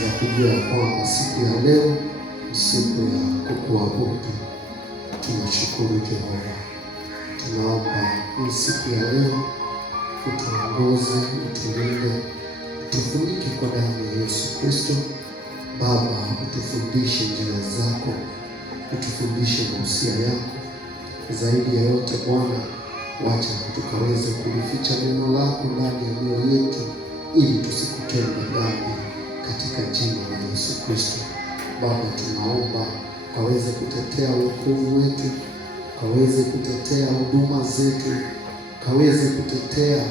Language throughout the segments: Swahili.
za kujua kwamba siku ya leo ni siku ya kukuabudu. Tunashukuru Jehova, tunaomba hii siku ya leo utuongoze, utulinde, utufunike kwa damu ya Yesu Kristo. Baba, utufundishe njia zako, utufundishe mausia yako. Zaidi ya yote Bwana, wacha tukaweze kulificha neno lako ndani ya mioyo yetu, ili tusikutende dhambi, katika jina la Yesu Kristo. Baba, tunaomba ukaweze kutetea wokovu wetu, ukaweze kutetea huduma zetu, ukaweze kutetea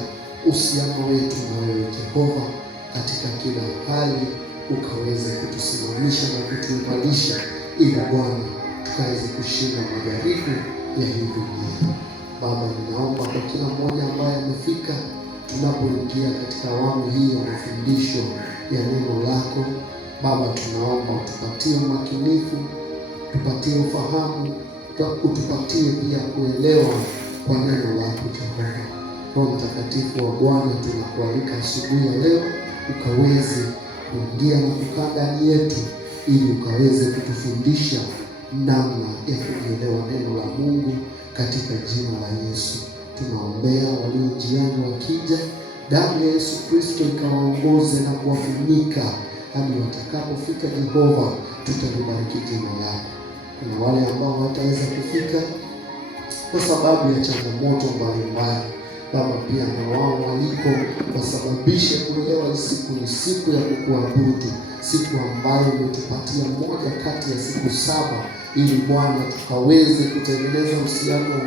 uhusiano wetu na wewe Jehova, katika kila hali ukaweze kutusimamisha na kutuimarisha, ili Bwana tukaweze kushinda majaribu ya hii dunia. Baba, ninaomba kwa kila mmoja ambaye amefika, tunapoingia katika awamu hii ya mafundisho ya neno lako Baba, tunaomba utupatie umakinifu, utupatie ufahamu, utupatie pia kuelewa kwa neno lako Jehova. Roho Mtakatifu wa Bwana, tunakualika asubuhi ya leo ukaweze kuingia na kukaa ndani yetu, ili ukaweze kutufundisha namna ya kuelewa neno la Mungu, katika jina la Yesu. Tunaombea walio njiani wakija, damu ya Yesu Kristo ikawaongoze na kuwafunika hadi watakapofika Jehova, tutalibariki jina lako. Kuna wale ambao wataweza kufika kwa sababu ya changamoto mbalimbali, Baba, pia na wao waliko wasababishe kuelewa siku ni siku ya kukuabudu, siku ambayo umetupatia moja kati ya siku 7, ili Bwana tukaweze kutengeneza uhusiano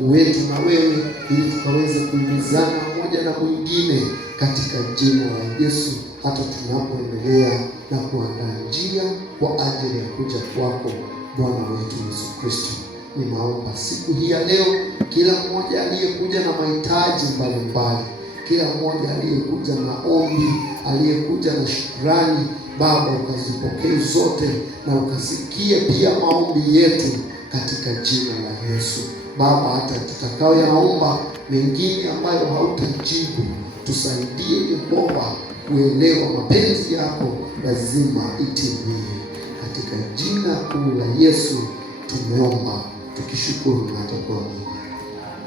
wetu na wewe, ili tukaweze kuhimizana mmoja na mwingine katika jina la Yesu, hata tunapoendelea na kuandaa njia kwa ajili ya kuja kwako Bwana wetu Yesu Kristo. Ninaomba siku hii ya leo, kila mmoja aliyekuja na mahitaji mbalimbali, kila mmoja aliyekuja na ombi, aliyekuja na shukrani, Baba, ukazipokee zote na ukasikie pia maombi yetu katika jina la Yesu. Baba, hata tutakayoyaomba mengine ambayo hautajibu, tusaidie Jehova kuelewa mapenzi yako lazima itimie. Katika jina kuu la Yesu tumeomba, tukishukuru na kuamini.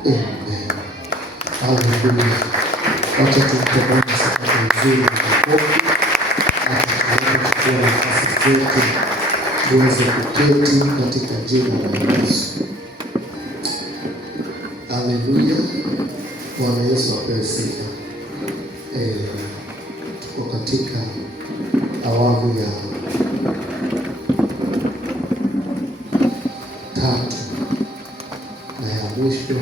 Amen. Haleluya. Wacha tumpe Bwana sifa nzuri na makofi. Kwa nafasi zetu tuweze kuketi katika jina la Yesu. Haleluya. Bwana Yesu apewe sifa. Tuko katika awamu ya 3 na ya mwisho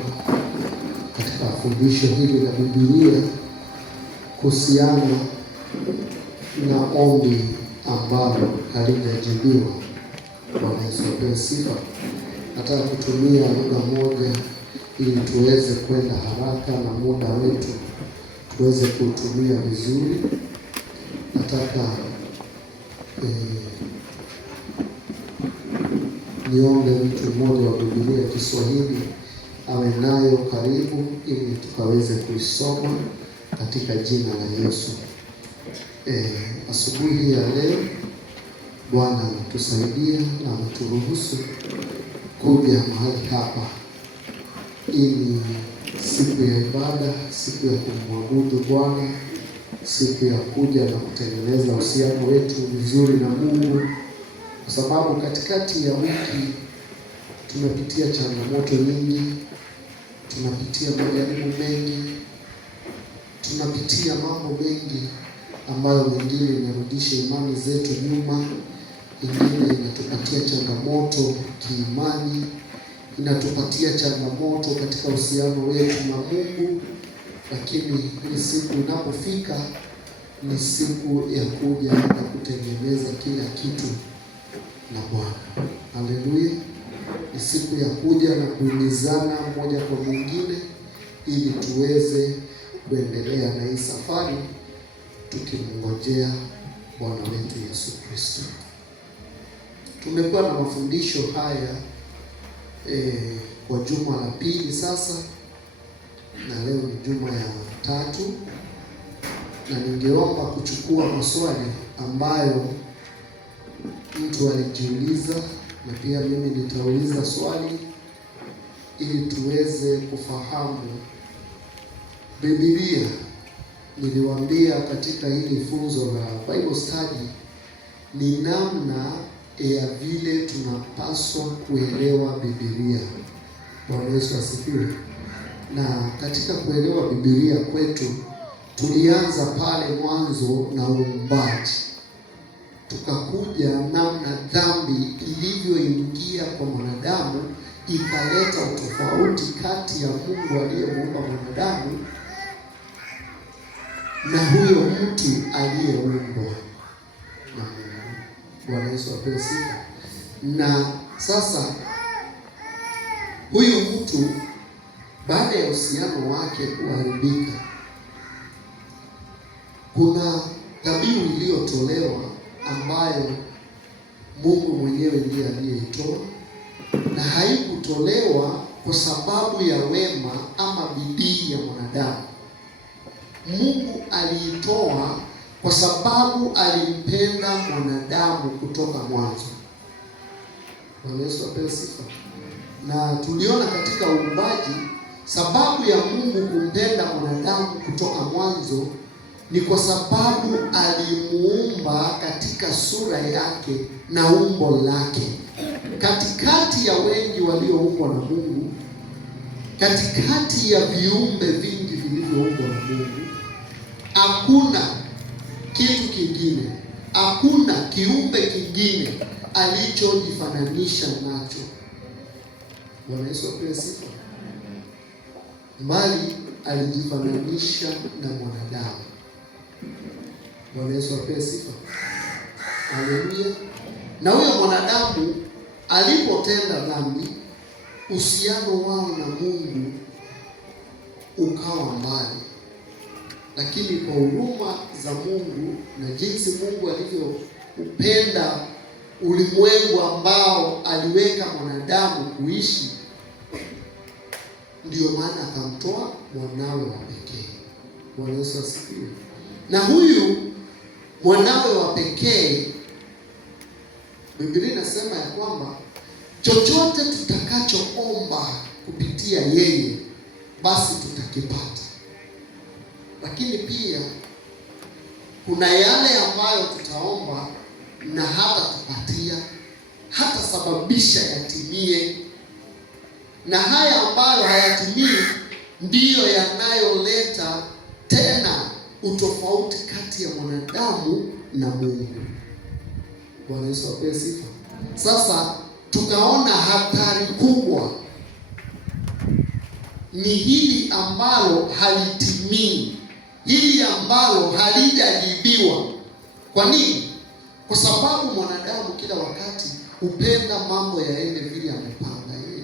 katika fundisho hili la Biblia kuhusiana na ombi ambalo halijajibiwa. Bwana Yesu apewe sifa. Nataka kutumia lugha moja ili tuweze kwenda haraka na muda wetu tuweze kutumia vizuri. Nataka niombe mtu mmoja wa Biblia ya Kiswahili awe nayo karibu, ili tukaweze kuisoma katika jina la Yesu. Asubuhi ya leo Bwana atusaidie na aturuhusu kuja mahali hapa, ili siku ya ibada, siku ya kumwabudu Bwana, siku ya kuja na kutengeneza uhusiano wetu vizuri na Mungu, kwa sababu katikati ya wiki tunapitia changamoto nyingi, tunapitia majaribu mengi, tunapitia mambo mengi ambayo mengine inarudisha imani zetu nyuma, ingine inatupatia changamoto kiimani, inatupatia changamoto katika uhusiano wetu na Mungu. Lakini ile siku inapofika ni siku ya kuja na kutengeneza kila kitu na Bwana. Haleluya. Ni siku ya kuja na kuhimizana mmoja kwa mwingine, ili tuweze kuendelea na hii safari tukimngojea Bwana wetu Yesu Kristo. Tumekuwa na mafundisho haya kwa juma la 2 sasa, na leo ni juma ya 3, na ningeomba kuchukua maswali ambayo mtu alijiuliza, na pia mimi nitauliza swali ili tuweze kufahamu Biblia. Niliwaambia katika hili funzo la Bible study ni namna ya vile tunapaswa kuelewa Biblia. Bwana Yesu asifiwe. Na katika kuelewa Biblia kwetu tulianza pale mwanzo na uumbaji, tukakuja namna dhambi ilivyoingia kwa mwanadamu ikaleta utofauti kati ya Mungu aliyemuumba mwanadamu na huyo mtu aliyeumbwa na Mungu. Bwana Yesu apewe sifa. Na sasa huyu mtu baada ya uhusiano wake kuharibika, kuna dhabihu iliyotolewa ambayo Mungu mwenyewe ndiye aliyeitoa, na haikutolewa kwa sababu ya wema ama bidii ya mwanadamu. Mungu aliitoa kwa sababu alimpenda mwanadamu kutoka mwanzo. Bwana Yesu apewe sifa. Na tuliona katika uumbaji sababu ya Mungu kumpenda mwanadamu kutoka mwanzo ni kwa sababu alimuumba katika sura yake na umbo lake. Katikati ya wengi walioumbwa na Mungu, katikati ya viumbe vingi vilivyoumbwa na Mungu, hakuna kitu kingine, hakuna kiumbe kingine alichojifananisha nacho. Bwana Yesu apewe sifa. Bali alijifananisha na mwanadamu. Bwana Yesu apewe sifa. Haleluya. Na huyo mwanadamu alipotenda dhambi, uhusiano wao na Mungu ukawa mbali. Lakini kwa huruma za Mungu na jinsi Mungu alivyoupenda ulimwengu ambao aliweka mwanadamu kuishi, ndio maana akamtoa mwanawe wa pekee. Bwana Yesu asifiwe. Na huyu mwanawe wa pekee, Biblia inasema ya kwamba chochote tutakachoomba kupitia yeye basi tutakipata. Lakini pia kuna yale ambayo tutaomba na hata tupatia, hata sababisha yatimie, na haya ambayo hayatimii ndiyo yanayoleta tena utofauti kati ya mwanadamu na Mungu. Bwana Yesu apewe sifa. Sasa tukaona hatari kubwa ni hili ambalo halitimii, hili ambalo halijajibiwa. Kwa nini? Kwa sababu mwanadamu kila wakati hupenda mambo yaende vile amepanga yeye.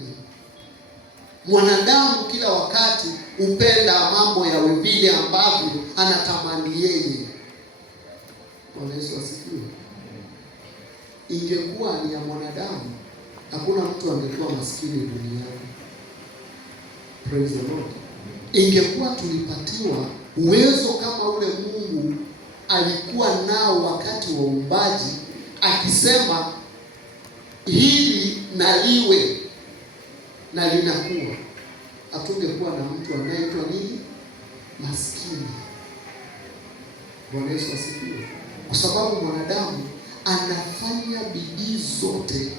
Mwanadamu kila wakati hupenda mambo yawe vile ambavyo anatamani yeye. Bwana Yesu asifiwe. Ingekuwa ni ya mwanadamu, hakuna mtu angekuwa maskini duniani. Praise the Lord. Ingekuwa tulipatiwa uwezo kama ule Mungu alikuwa nao wakati wa uumbaji, akisema hili na liwe, na linakuwa, hatungekuwa na mtu anaitwa nini? Maskini. Bwana Yesu asifiwe. Kwa sababu mwanadamu anafanya bidii zote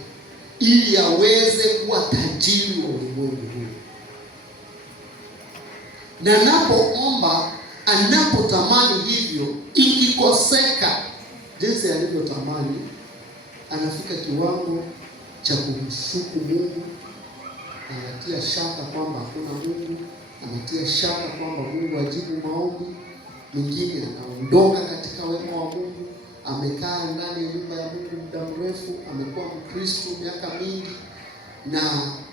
ili aweze kuwa tajiri wa ulimwengu huu. Na anapoomba, anapotamani hivyo, ikikoseka jinsi alivyotamani, anafika kiwango cha kumshuku Mungu, anatia shaka kwamba hakuna Mungu, anatia shaka kwamba Mungu ajibu maombi. Mwingine anaondoka katika wema wa Mungu, amekaa ndani ya nyumba ya Mungu muda mrefu, amekuwa Mkristo miaka mingi, na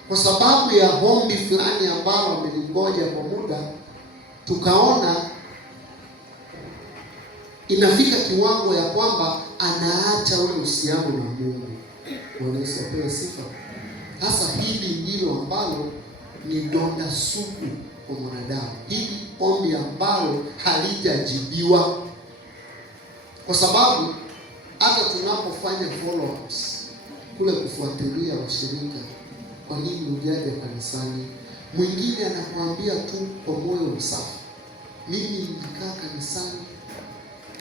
kwa sababu ya ombi fulani ambalo amelingoja kwa muda, tukaona inafika kiwango ya kwamba anaacha ule uhusiano na Mungu. Bwana Yesu apewe sifa. Sasa hili ndilo ambalo ni donda sugu kwa mwanadamu, hili ombi ambalo halijajibiwa. kwa sababu hata tunapofanya follow ups kule kufuatilia ushirika, kwa nini hujaja kanisani? Mwingine anakuambia tu kwa moyo msafi, mimi nilikaa kanisani,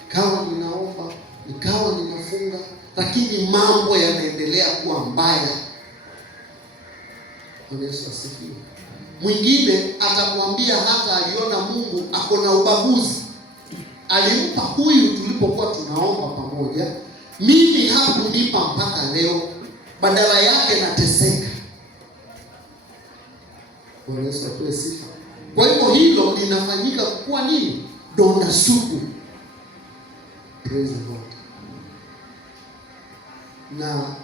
kawa ninaomba, nikawa ninafunga, lakini mambo yanaendelea kuwa mbaya. Yesu asifiwe. Mwingine atakwambia hata aliona Mungu ako na ubaguzi, alimpa huyu tulipokuwa tunaomba pamoja, mimi hakunipa mpaka leo, badala yake nateseka. Yesu apewe sifa. Kwa hivyo hilo linafanyika kwa nini? Donda sugu. Praise the Lord. Na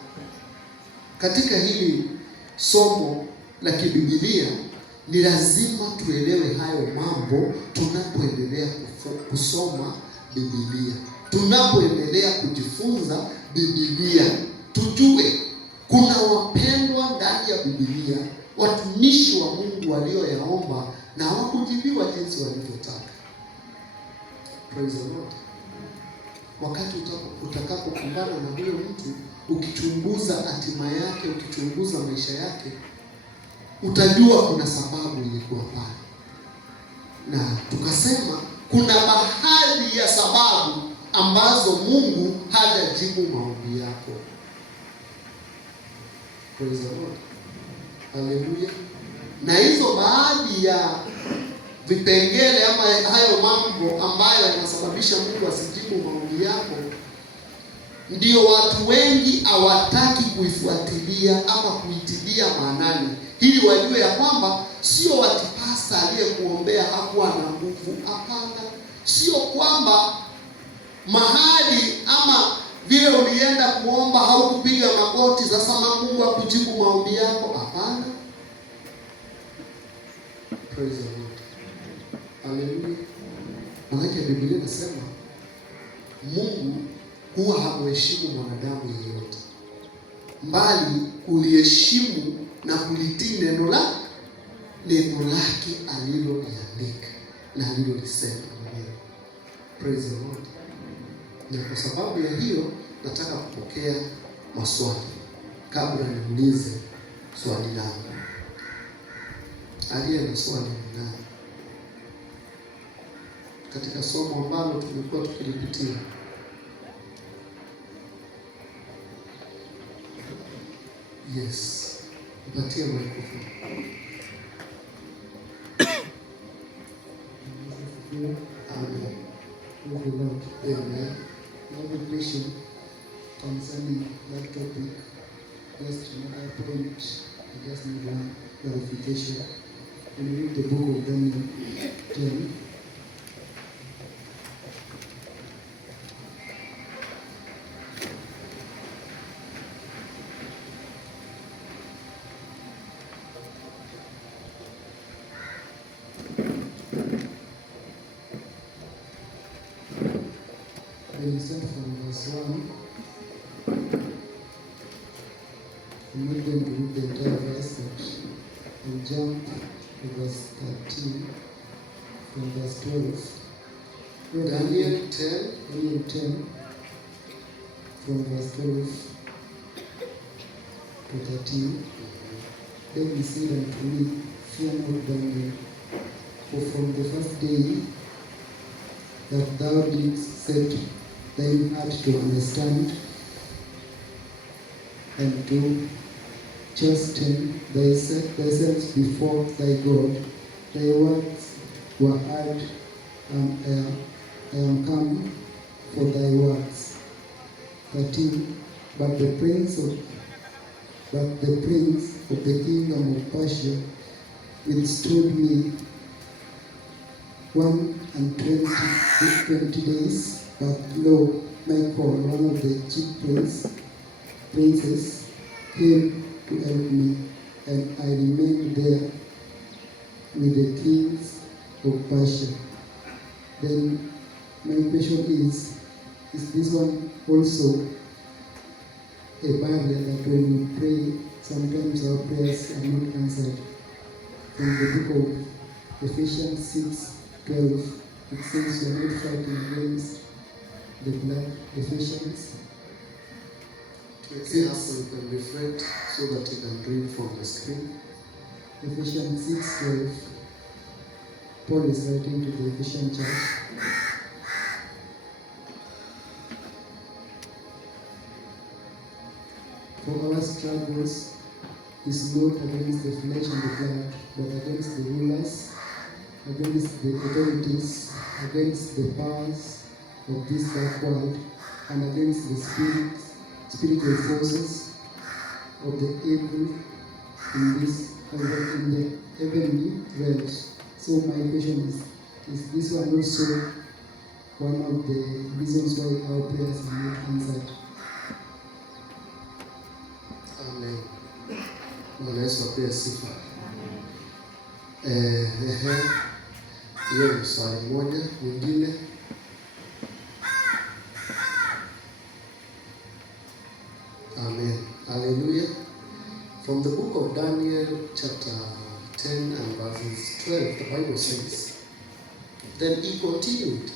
katika hili somo la kiBiblia ni lazima tuelewe hayo mambo tunapoendelea kusoma Biblia, tunapoendelea kujifunza Biblia. Tujue kuna wapendwa ndani ya Biblia, watumishi wa Mungu walioyaomba na hawakujibiwa jinsi walivyotaka. Praise the Lord. Wakati utakapokumbana na huyo mtu, ukichunguza hatima yake, ukichunguza maisha yake, utajua kuna sababu ilikuwa pale. Na tukasema kuna baadhi ya sababu ambazo Mungu hajajibu maombi yako. Praise the Lord. Haleluya. Na hizo baadhi ya vipengele ama hayo mambo ambayo yanasababisha Mungu asijibu maombi yako, ndio watu wengi hawataki kuifuatilia ama kuitilia maanani, ili wajue ya kwamba sio watipasa aliyekuombea hakuwa na nguvu. Hapana, sio kwamba mahali ama vile ulienda kuomba haukupiga magoti sasa Mungu akujibu maombi yako. Hapana. Praise the Lord. Haleluya. Maana Biblia inasema Mungu huwa hamheshimu mwanadamu yeyote, mbali uliheshimu na kulitii neno lake aliloliandika na alilolisema mwenyewe. Praise the Lord. Na kwa sababu ya hiyo nataka kupokea maswali kabla niulize swali langu. Aliye na swali ni nani? Katika somo ambalo tumekuwa tukilipitia. Yes. Nipatie microphone. Amen. Amen. Now question concerning that topic. Just another point. I just need one clarification. When you read the book of Daniel 10, we start from verse 1. I'm not going to read the entire verse, but I'll jump to verse 13 from verse 12. Daniel 10 from verse 12 to 13. Then he said unto me, Fear not, Daniel, for from the first day that thou didst set thine heart to understand and to chasten thyself before thy God, thy words were heard, and I am come for thy words. 13. But the prince of the kingdom of Persia withstood me 120 days. But lo, Michael, one of the chief princes, came to help me, and I remained there with the kings of Persia. Then my question is this one also a barrier that when we pray, sometimes our prayers are not answered? From the book of Ephesians 6:12, it says we are not fighting against the blood. Ephesians. Yes, so you can reflect so that you can read from the screen. Ephesians 6:12. Paul is writing to the Ephesian church. For our struggles is not against the flesh and the blood, but against the rulers, against the authorities, against the powers of this dark world, and against the spiritual forces of the evil in the heavenly realms. So my question is this one also one of the reasons why our prayers are not answered? Amen. Bwana Yesu apewe sifa. Hiyo ni swali moja. Nyingine, amen. Hallelujah. From the book of Daniel chapter 10 and verses 12, the Bible says, then he continued,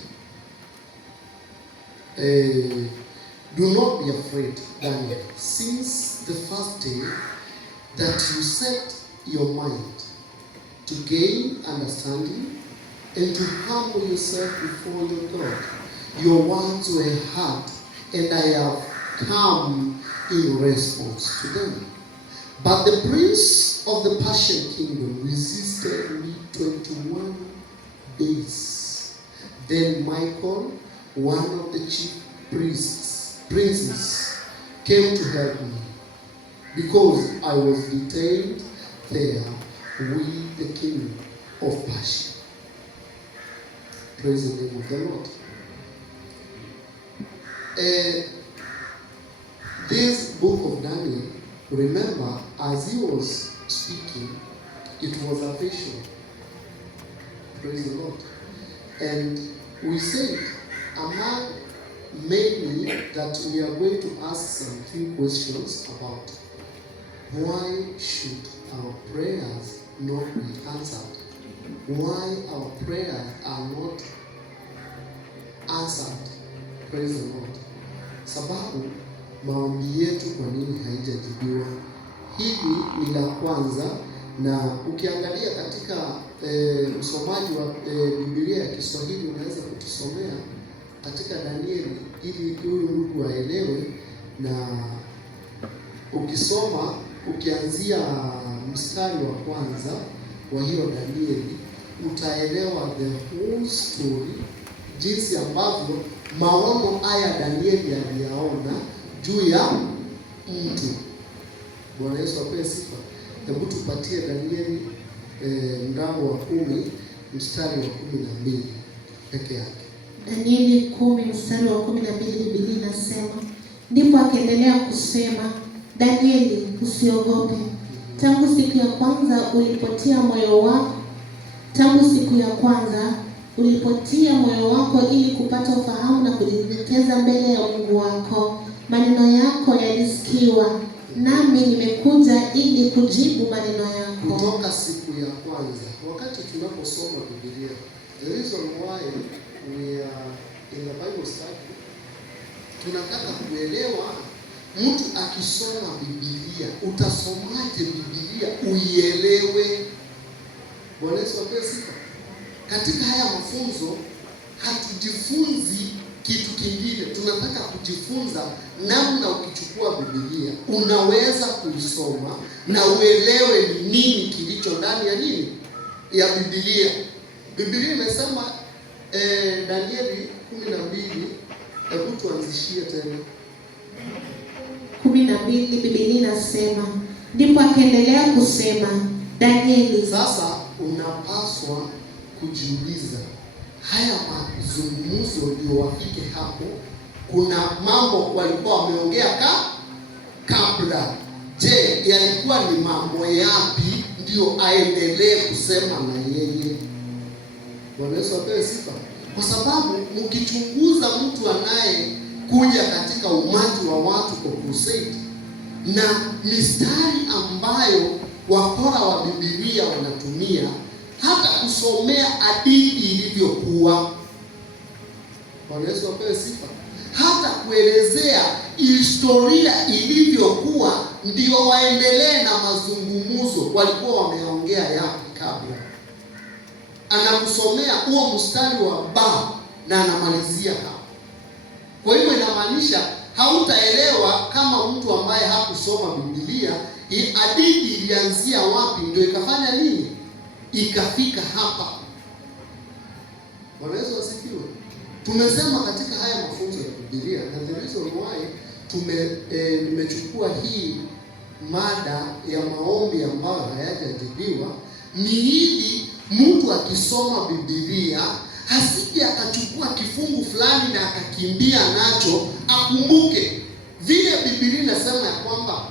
do not be afraid, Daniel, since the first day that you set your mind to gain understanding and to humble yourself before your God. Your words were heard, and I have come in response to them. But the prince of the Persian kingdom resisted me 21 days. Then Michael, one of the chief princes, came to help me, because I was detained there with the king of Persia. Praise the name of the Lord. This book of Daniel, remember, as he was speaking, it was a vision. Praise the Lord. And we said, among many, that we are going to ask some few questions about why should our prayers not be answered? Why our prayers are not answered? Praise the Lord. Sababu maombi yetu kwa nini haijajibiwa? Hili ni la kwanza, na ukiangalia katika usomaji wa Biblia ya Kiswahili unaweza kutusomea katika Danieli ili huyu ndugu aelewe, na ukisoma ukianzia mstari wa kwanza wa hiyo Danieli utaelewa the whole story, jinsi ambavyo maono haya Danieli aliyaona juu ya mtu. Bwana Yesu apewe sifa. Hebu tupatie Danieli mlango wa 10 mstari wa 12 peke yake. Danieli 10 mstari wa 12, Biblia inasema, ndipo akaendelea kusema, Danieli, usiogope. Tangu siku ya kwanza ulipotia moyo wako ili kupata ufahamu na kujinyenyekeza mbele ya Mungu wako, maneno yako yalisikiwa, nami nimekuja ili kujibu maneno yako. Kutoka siku ya kwanza, wakati tunaposoma Biblia, the reason why we are in the Bible study, tunataka kuelewa mtu akisoma Biblia, utasomaje Biblia uielewe? Bwana Yesu apewe sifa. Katika haya mafunzo hatujifunzi kitu kingine, tunataka kujifunza namna ukichukua Biblia unaweza kuisoma na uelewe ni nini kilicho ndani ya nini ya Biblia. Biblia imesema Danieli 12, hebu tuanzishie tena 12. Biblia inasema, ndipo akaendelea kusema, Danieli. Sasa unapaswa kujiuliza, haya mazungumzo ndio wafike hapo, kuna mambo walikuwa wameongea kabla. Je, yalikuwa ni mambo yapi ndio aendelee kusema na yeye? Bwana Yesu apewe sifa. Kwa sababu mkichunguza mtu anayekuja katika umati wa watu kwa crusade na mistari ambayo wakora wa Biblia wanatumia, hata kusomea hadithi ilivyokuwa. Bwana Yesu apewe sifa. hata kuelezea historia ilivyokuwa, ndio waendelee na mazungumzo walikuwa wameongea yapi kabla. Anakusomea huo mstari wa ba na anamalizia hapo. Kwa hiyo inamaanisha hautaelewa kama mtu ambaye hakusoma Biblia hadithi ilianzia wapi ndio ikafanya nini ikafika hapa. Bwana Yesu asifiwe. Tumesema katika haya mafunzo ya Biblia, na the reason why nimechukua hii mada ya maombi ambayo hayajajibiwa ni ili mtu akisoma Biblia asije akachukua kifungu fulani na akakimbia nacho, akumbuke vile Biblia inasema ya kwamba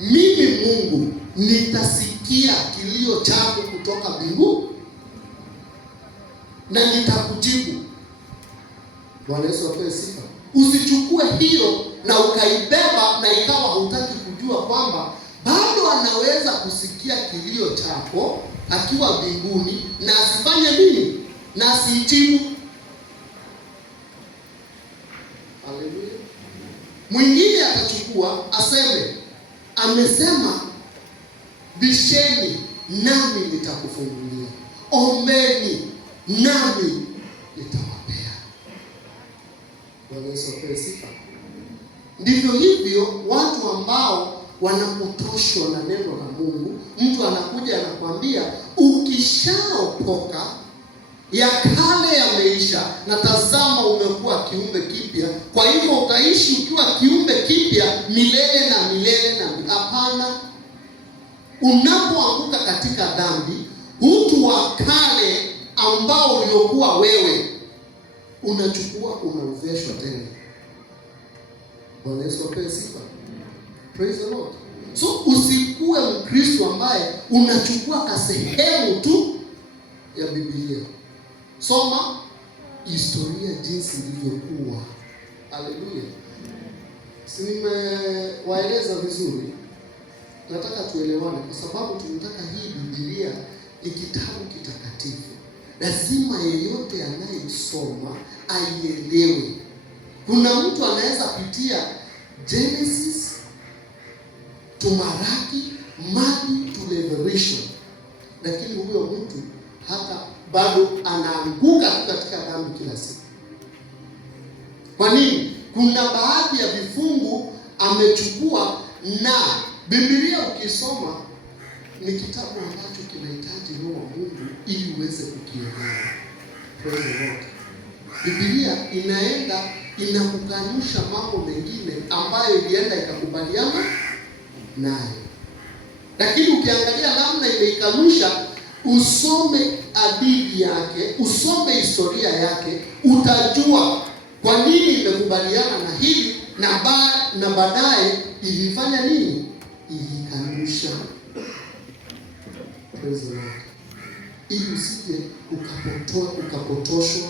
mimi Mungu nitasikia kilio chako kutoka mbinguni na nitakujibu. Bwana Yesu apewe sifa. Usichukue hiyo na ukaibeba na ikawa hautaki kujua kwamba bado anaweza kusikia kilio chako akiwa mbinguni na asifanye nini? Na asijibu. Haleluya. Mwingine atachukua aseme, amesema bisheni nami nitakufungulia, ombeni nami nitawapea. Bwana Yesu apewe sifa. Ndivyo hivyo watu ambao wanapotoshwa na neno la Mungu, mtu anakuja anakuambia ukishaokoka ya kale yameisha na tazama umekuwa kiumbe kipya, kwa hivyo utaishi ukiwa kiumbe kipya milele na milele na hapana. Unapoanguka katika dhambi, utu wa kale ambao uliokuwa wewe unachukua unauveshwa tena. Bwana Yesu apewe sifa. Praise the Lord. So usikuwe Mkristo ambaye unachukua kasehemu tu ya Biblia. Soma historia jinsi ilivyokuwa. Haleluya. Si nimewaeleza vizuri? Nataka tuelewane kwa sababu tunataka hii Biblia ni kitabu kitakatifu. Lazima yeyote anayesoma aielewe. Kuna mtu anaweza pitia Genesis to Malaki, Malaki to Revelation, lakini huyo mtu hata bado anaanguka katika dhambi kila siku. Kwa nini? Kuna baadhi ya vifungu amechukua, na Biblia ukisoma ni kitabu ambacho kinahitaji roho wa Mungu ili uweze kukielewa. Praise the Lord. Biblia inaenda inakukanusha mambo mengine ambayo ilienda ikakubaliana nayo. Lakini ukiangalia namna imekanusha, usome hadithi yake, usome historia yake, utajua kwa nini imekubaliana na hili na baadaye ilifanya nini? Ilikanusha. Praise the Lord. Ili usije ukapotoshwa,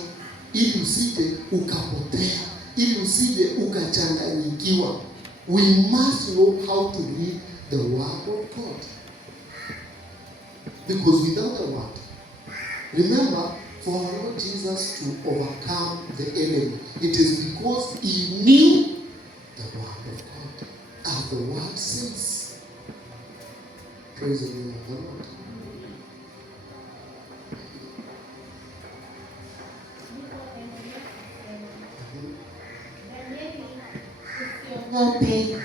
ili usije ukapotea, ili usije ukachanganyikiwa. We must know how to read the word of God. Because without the word, remember, for our Lord Jesus to overcome the enemy, it is because he knew the word of God, as the word says. Praise the name of the Lord.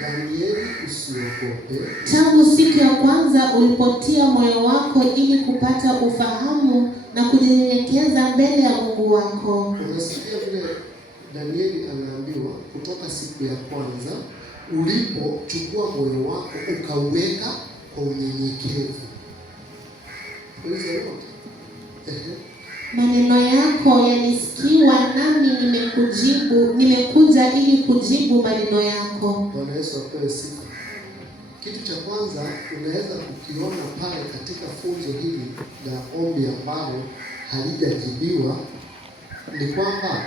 Danieli, usiogope. Tangu siku ya kwanza ulipotia moyo wako ili kupata ufahamu na kujinyenyekeza mbele ya Mungu wako. Unasikia vile Danieli anaambiwa kutoka siku ya kwanza ulipochukua moyo wako ukauweka kwa unyenyekevu. Praise the Lord. Maneno yako yanisikiwa, nami nimekuja ili kujibu maneno yako. Bwana Yesu apewe sifa. Kitu cha kwanza unaweza kukiona pale katika funzo hili la ombi ambalo halijajibiwa ni kwamba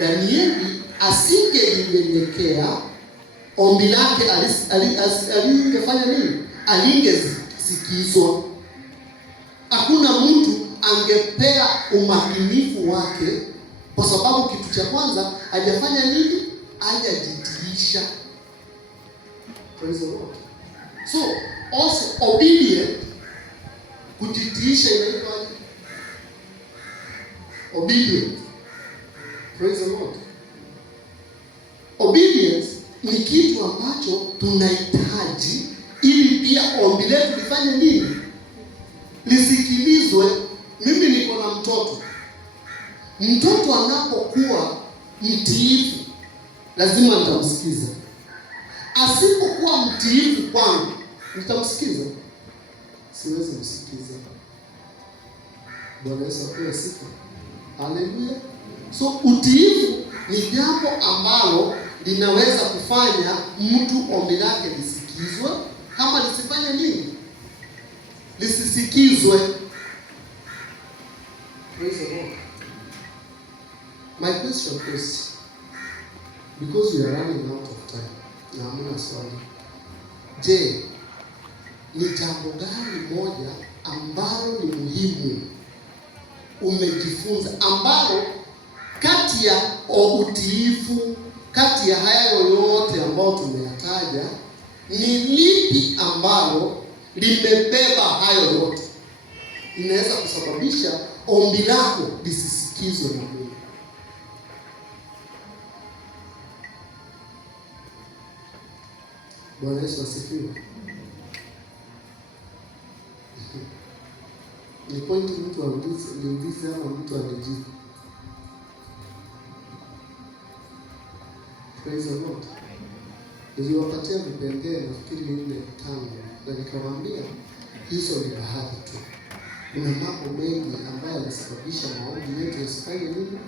Danieli asingenyenyekea, ombi lake alingefanya nini? Alingesikizwa. Hakuna mtu angepea umakinifu wake, kwa sababu kitu cha kwanza hajafanya nini? hajajitiisha. Praise the Lord. So also obedient, kujitiisha inaitwaje? Obedient. Praise the Lord. Obedience ni kitu ambacho tunahitaji ili pia ombi letu lifanye nini? Lisikilizwe. Mimi niko na mtoto. Mtoto anapokuwa mtiifu, lazima nitamsikiza. Asipokuwa mtiifu kwangu, nitamsikiza? Siwezi msikiza. Bwana Yesu apewe sifa. Haleluya. So utiifu ni jambo ambalo linaweza kufanya mtu ombi lake lisikizwe, kama lisifanye nini? Lisisikizwe. Praise the Lord. My question is, because we are running out of time, na hamna swali. Je, ni jambo gani moja ambalo ni muhimu umejifunza, ambalo kati ya utiifu, kati ya haya yote ambayo tumeyataja, ni lipi ambalo limebeba hayo yote, inaweza kusababisha ombi lako lisisikizwe na Mungu? Bwana Yesu asifiwe. Ni point mtu aulize ama mtu anajibu? Praise the Lord. Niliwapatia vipengele nafikiri 4-5 na nikamwambia hizo ni baadhi tu. Kuna mambo mengi ambayo yanasababisha maombi yetu yasifanye nini?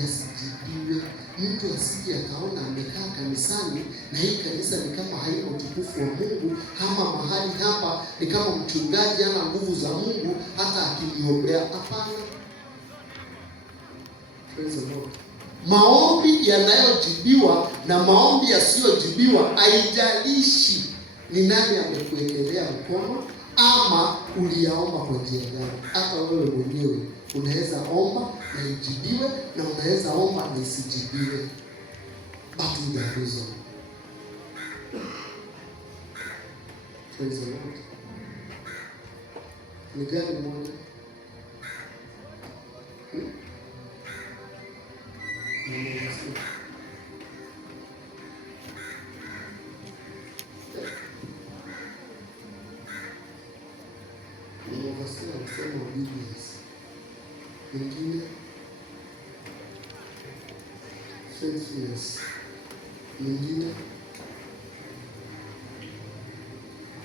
Yasijibiwe. Mtu asije akaona amekaa kanisani na hii kanisa ni kama haina utukufu wa Mungu, ama mahali hapa ni kama mchungaji hana nguvu za Mungu hata akiniombea. Hapana. Praise the Lord. Maombi yanayojibiwa na maombi yasiyojibiwa, haijalishi ni nani amekuwekelea mkono ama uliyaomba kwa njia gani. Hata wewe mwenyewe unaweza omba na ijibiwe, na unaweza omba na isijibiwe. But with a reason. Praise the Lord. Ni gani moja? Nimewasikia kusema obedience. Nyingine faithfulness. Nyingine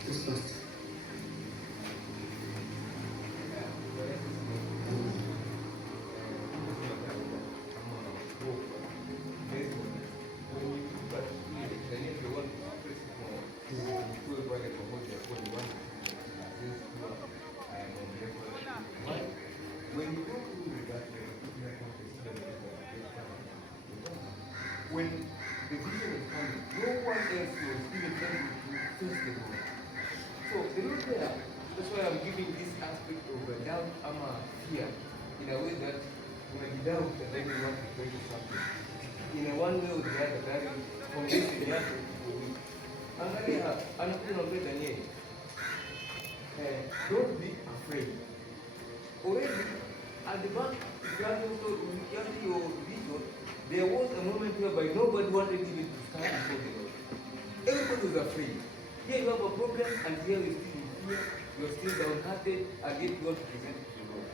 yes, pastor. When the vision was coming, no one else was even able to face the Lord. So the Lord there, that's why I'm giving this aspect of doubt ama fear in a way that when I doubt that then you want to pray to something. In a one way or the other, that is convincing the other people. Angalia, anakuja na mbele Daniel. Don't be afraid. Already at the back, if you have your vision, there was a moment whereby nobody wanted even to stand before the Lord. Everybody was afraid. Here you have a problem, and here you still in fear, you are still downhearted, and yet you want to present it to the Lord.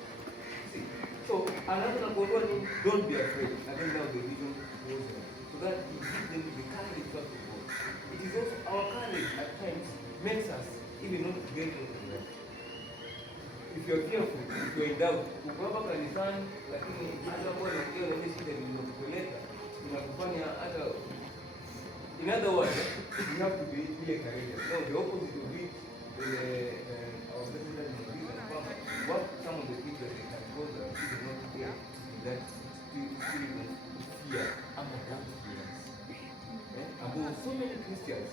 See, so another number one, don't be afraid. I think now the vision was there. So that he gives them the courage to God. It is also our courage at times makes us even not to get into the Lord. If you are fearful, if you are in doubt, uko hapa kanisani lakini hata kwa unaongea na mimi shida ninakupeleka inakufanya hata, in other words, you have to be really courageous. No, the opposite of it, our president is reason what some of the things that they can cause us is not there, that spirit of fear and doubt in us. About so many Christians,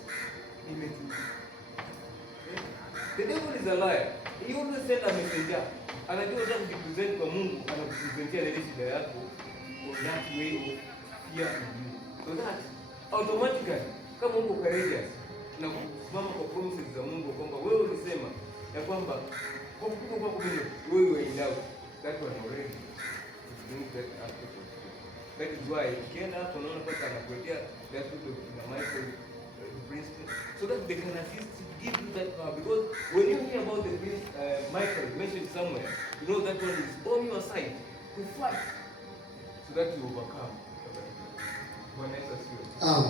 the devil is a liar. He always send a messenger. Anajua za kujipresent kwa Mungu, anakupresentia ile shida yako on that way of fear in you. So that automatically kama uko courageous na kusimama kwa promises za Mungu kwamba wewe ulisema ya kwamba kwa kupigwa kwako wewe were in doubt, that was already brings that aspect of faith. That is why ukienda hapo unaona kwamba anakuletea that sort of Michael principle so that they can assist to give you that power, because when you hear about the prince Michael mentioned somewhere, you know that one is on your side to fight so that you overcome. Amen.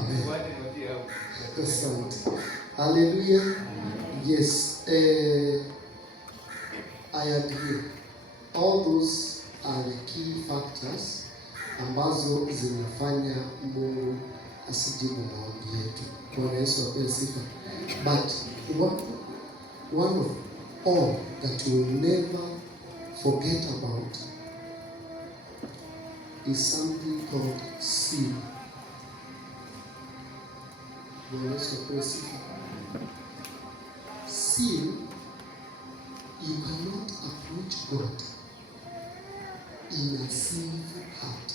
Asante. Hallelujah. Yes. I agree. All those are the key factors ambazo zinafanya Mungu asijibu maombi yetu. Bwana Yesu apewe sifa. But one of all that we will never forget about is something called sin. Bwana Yesu apewe sifa. Sin, you cannot approach God in a sinful heart.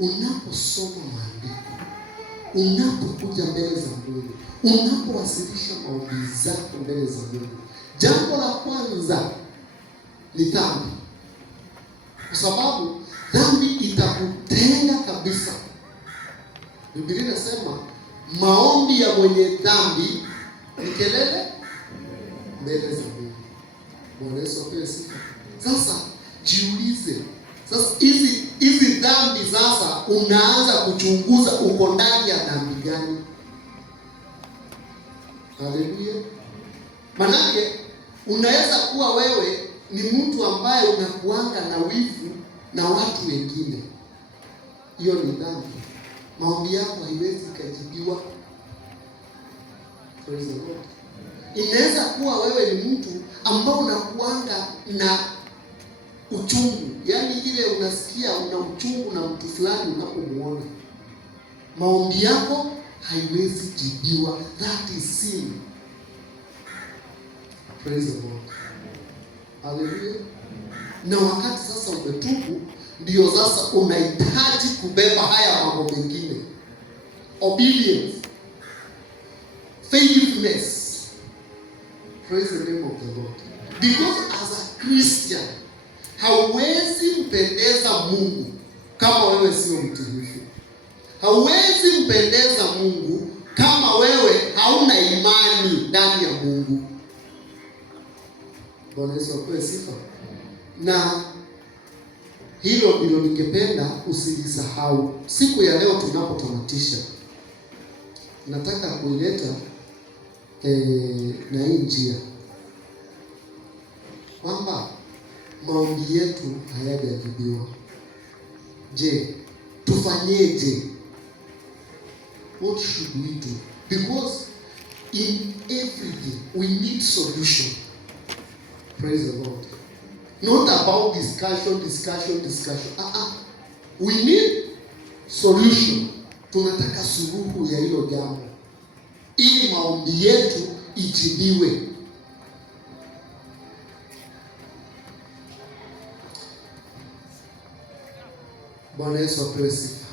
Unaposoma maandiko, unapokuja mbele za Mungu, unapowasilisha maombi zako mbele za Mungu, jambo la kwanza ni dhambi, kwa sababu dhambi itakutenga kabisa. Biblia inasema maombi ya mwenye dhambi ni kelele mbele za Mungu. Bwana Yesu apewe sifa. Sasa jiulize, sasa hizi dhambi sasa unaanza kuchunguza uko ndani ya dhambi gani? Haleluya. Manake unaweza kuwa wewe ni mtu ambaye unakuanga na wivu na watu wengine. Hiyo ni dhambi. Maombi yako haiwezi kujibiwa. Praise the Lord. Inaweza kuwa wewe ni mtu ambao unakuanga na uchungu, yaani ile unasikia una uchungu na mtu fulani unapomuona. Maombi yako haiwezi jibiwa. That is sin. Praise the Lord. Hallelujah. Na wakati sasa umetubu, ndio sasa unahitaji kubeba haya mambo mengine. Obedience, faithfulness. Praise the name of the Lord. Because as a Christian, hauwezi mpendeza Mungu kama wewe sio mtiifu. Hauwezi mpendeza Mungu kama wewe hauna imani ndani ya Mungu. Bwana Yesu apewe sifa. Na hilo ndilo ningependa usilisahau. Siku ya leo tunapotamatisha, nataka kuileta na hii njia kwamba maombi yetu hayajajibiwa. Je, tufanyeje? What should we do? Because in everything we need solution. Praise the Lord. Not about discussion. We need solution. Tunataka suluhu ya hilo jambo ili maombi yetu ijibiwe. Bwana Yesu apewe sifa.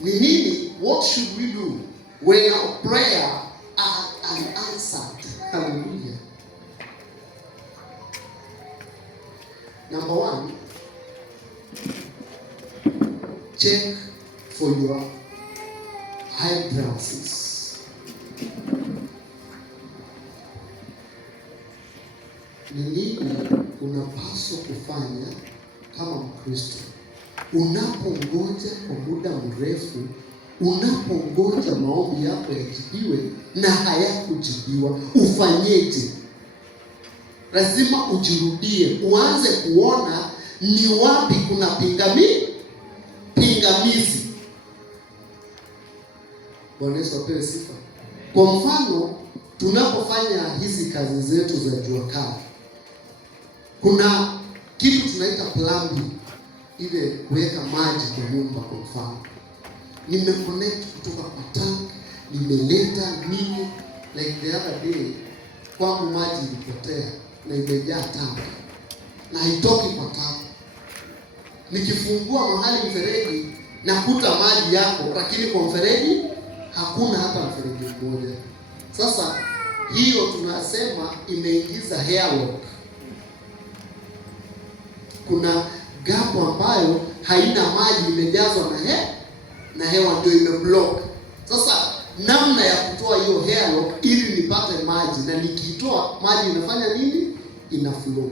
Ni nini? What should we do when our prayer are unanswered? Hallelujah. Number one, check for your hindrances. Ni nini unapaswa kufanya kama Mkristo unapongoja kwa muda mrefu, unapongoja maombi yako yajibiwe na hayakujibiwa? Ufanyeje? Lazima ujirudie, uanze kuona ni wapi kuna pingamizi. Bwana Yesu apewe sifa. Kwa mfano, tunapofanya hizi kazi zetu za jua kali, kuna kitu tunaita plumbing, ile kuweka maji kwa nyumba. Kwa mfano, nimeconnect kutoka kwa tank, nimeleta nini, like the other day kwangu maji ilipotea na imejaa tank na haitoki kwa tank. Nikifungua mahali mfereji nakuta maji yako, lakini kwa mfereji hakuna hata mfereji mmoja. Sasa hiyo tunasema imeingiza airlock. Kuna gapo ambayo haina maji, imejazwa na hewa, ndio imeblock. Sasa namna ya kutoa hiyo airlock ili nipate maji, na nikitoa maji inafanya nini? Ina flow.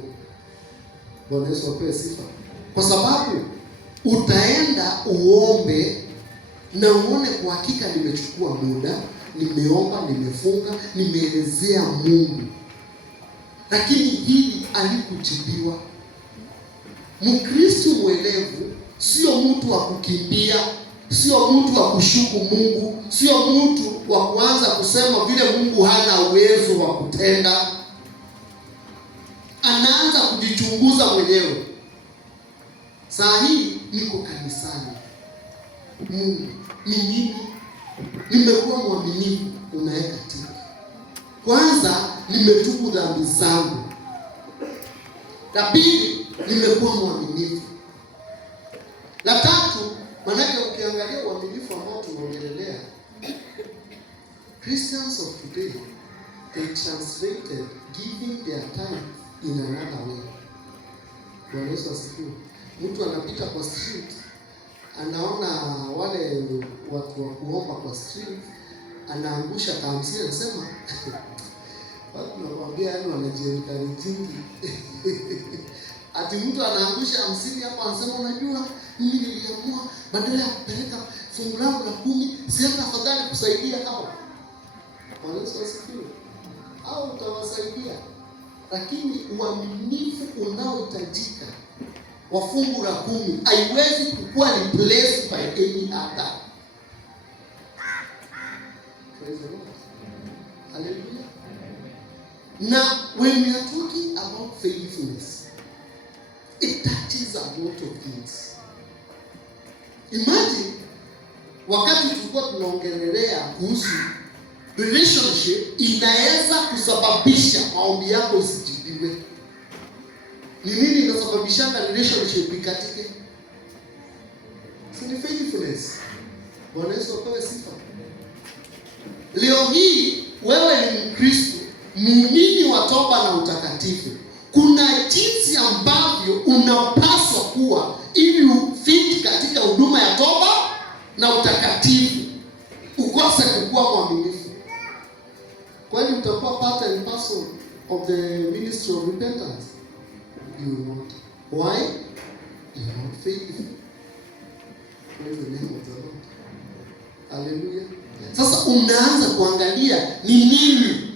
Bwana Yesu apewe sifa. Kwa sababu utaenda uombe na uone kwa hakika nimechukua muda, nimeomba, nimefunga, nimeelezea Mungu, lakini hili alikujibiwa. Mkristo mwelevu sio mtu wa kukimbia, sio mtu wa kushuku Mungu, sio mtu wa kuanza kusema vile Mungu hana uwezo wa kutenda. Anaanza kujichunguza mwenyewe. Saa hii niko kanisani, Mungu ni nini? Nimekuwa mwaminifu, unaweka tiki. Kwanza nimetubu dhambi zangu. La pili, nimekuwa mwaminifu. La tatu, manake ukiangalia uaminifu ambao tunaongelea, Christians of today, they translated giving their time in another way. Bwana Yesu asifiwe. Mtu anapita kwa street, anaona wale watu wa kuomba kwa street, anaangusha kamsi, anasema watu nakwambia, yani wanajiencourage. Ati mtu anaangusha 50 hapo, anasema unajua mimi niliamua badala ya kupeleka fungu langu la 10, sienda afadhali kusaidia hao. Bwana Yesu asifiwe. Au utawasaidia, lakini uaminifu unaohitajika wa fungu la 10 haiwezi kuwa replaced by any other. Praise the Lord. Hallelujah. Now, when we are talking about faithfulness, it touches a lot of things. Imagine wakati tulikuwa tunaongelelea kuhusu relationship inaweza kusababisha maombi yako isijibiwe. Ni nini inasababisha relationship ikatike? Si faithfulness. Bwana Yesu apewe sifa. Leo hii wewe ni Mkristo, muumini wa toba na utakatifu. Kuna jinsi ambavyo unapaswa kuwa ili ufiti katika huduma ya toba na utakatifu. Ukose kukuwa mwaminifu, kwani utakuwa part and parcel of the ministry of repentance? You will not. Why? You are not faithful. Praise the name of the Lord. Hallelujah. Sasa unaanza kuangalia ni nini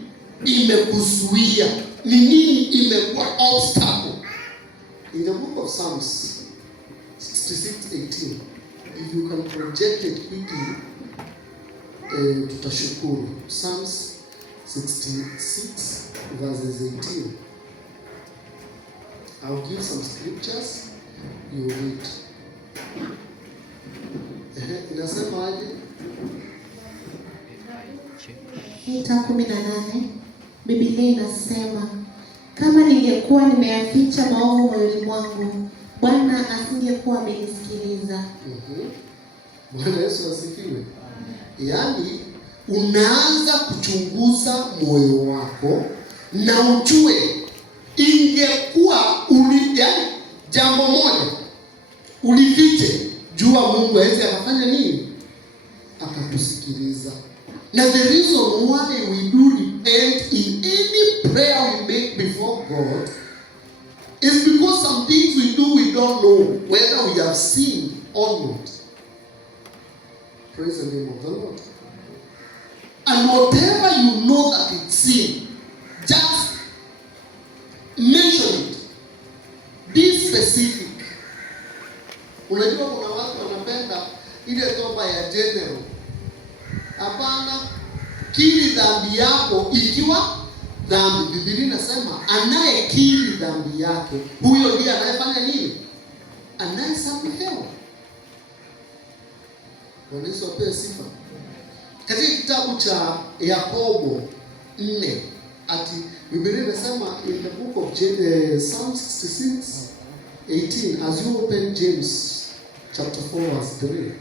imekuzuia, ni nini imekuwa obstacle. In the book of Psalms 66:18, if you can project it quickly, tutashukuru. Psalms 66 verses 18. I'll give some scriptures, you read. Inasema aje? Mita 18, Biblia inasema, kama ningekuwa nimeyaficha maovu moyoni mwangu, Bwana asingekuwa amenisikiliza. Bwana Yesu asifiwe. Yaani unaanza kuchunguza moyo wako na ujue ingekuwa yaani jambo moja ulifiche, jua Mungu hawezi akafanya nini? Akakusikiliza. Now the reason why we do repent in any prayer we make before God is because some things we do we don't know whether we have sinned or not. Praise the name of the Lord. And whatever you know that it's sin, just mention it. Be specific. Unajua kuna watu wanapenda ile toba ya general. Hapana, kiri dhambi yako ikiwa dhambi. Biblia inasema anayekiri dhambi yake, huyo ndiye anayefanya nini? Anayesamehewa. Bwana Yesu apewe sifa. Katika kitabu cha Yakobo 4, ati Biblia inasema in the book of Psalm 66:18, as you open James chapter 4 verse 3.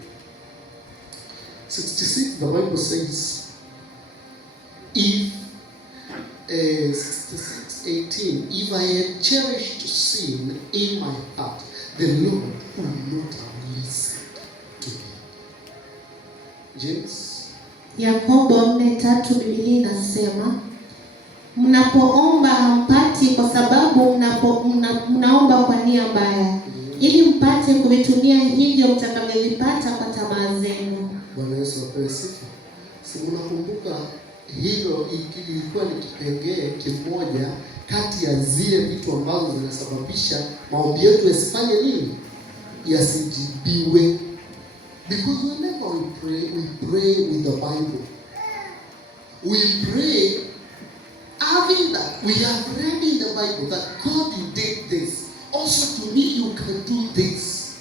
66, the Bible says, if 66:18, if I had cherished sin in my heart, the Lord would not have listened to me. James. Yakobo 4:3 Biblia inasema, mnapoomba hampati kwa sababu mnaomba kwa nia mbaya, ili mpate kuvitumia hivyo mtakavyovipata kwa tamaa zenu. Bwana Yesu apewe sifa. Si mnakumbuka hilo ilikuwa ni kipengee kimoja kati ya zile vitu ambazo zinasababisha maombi yetu yasifanye nini? Yasijibiwe. Because whenever we pray with the Bible. We pray having that we have read in the Bible that God, you did this. Also to me you can do this.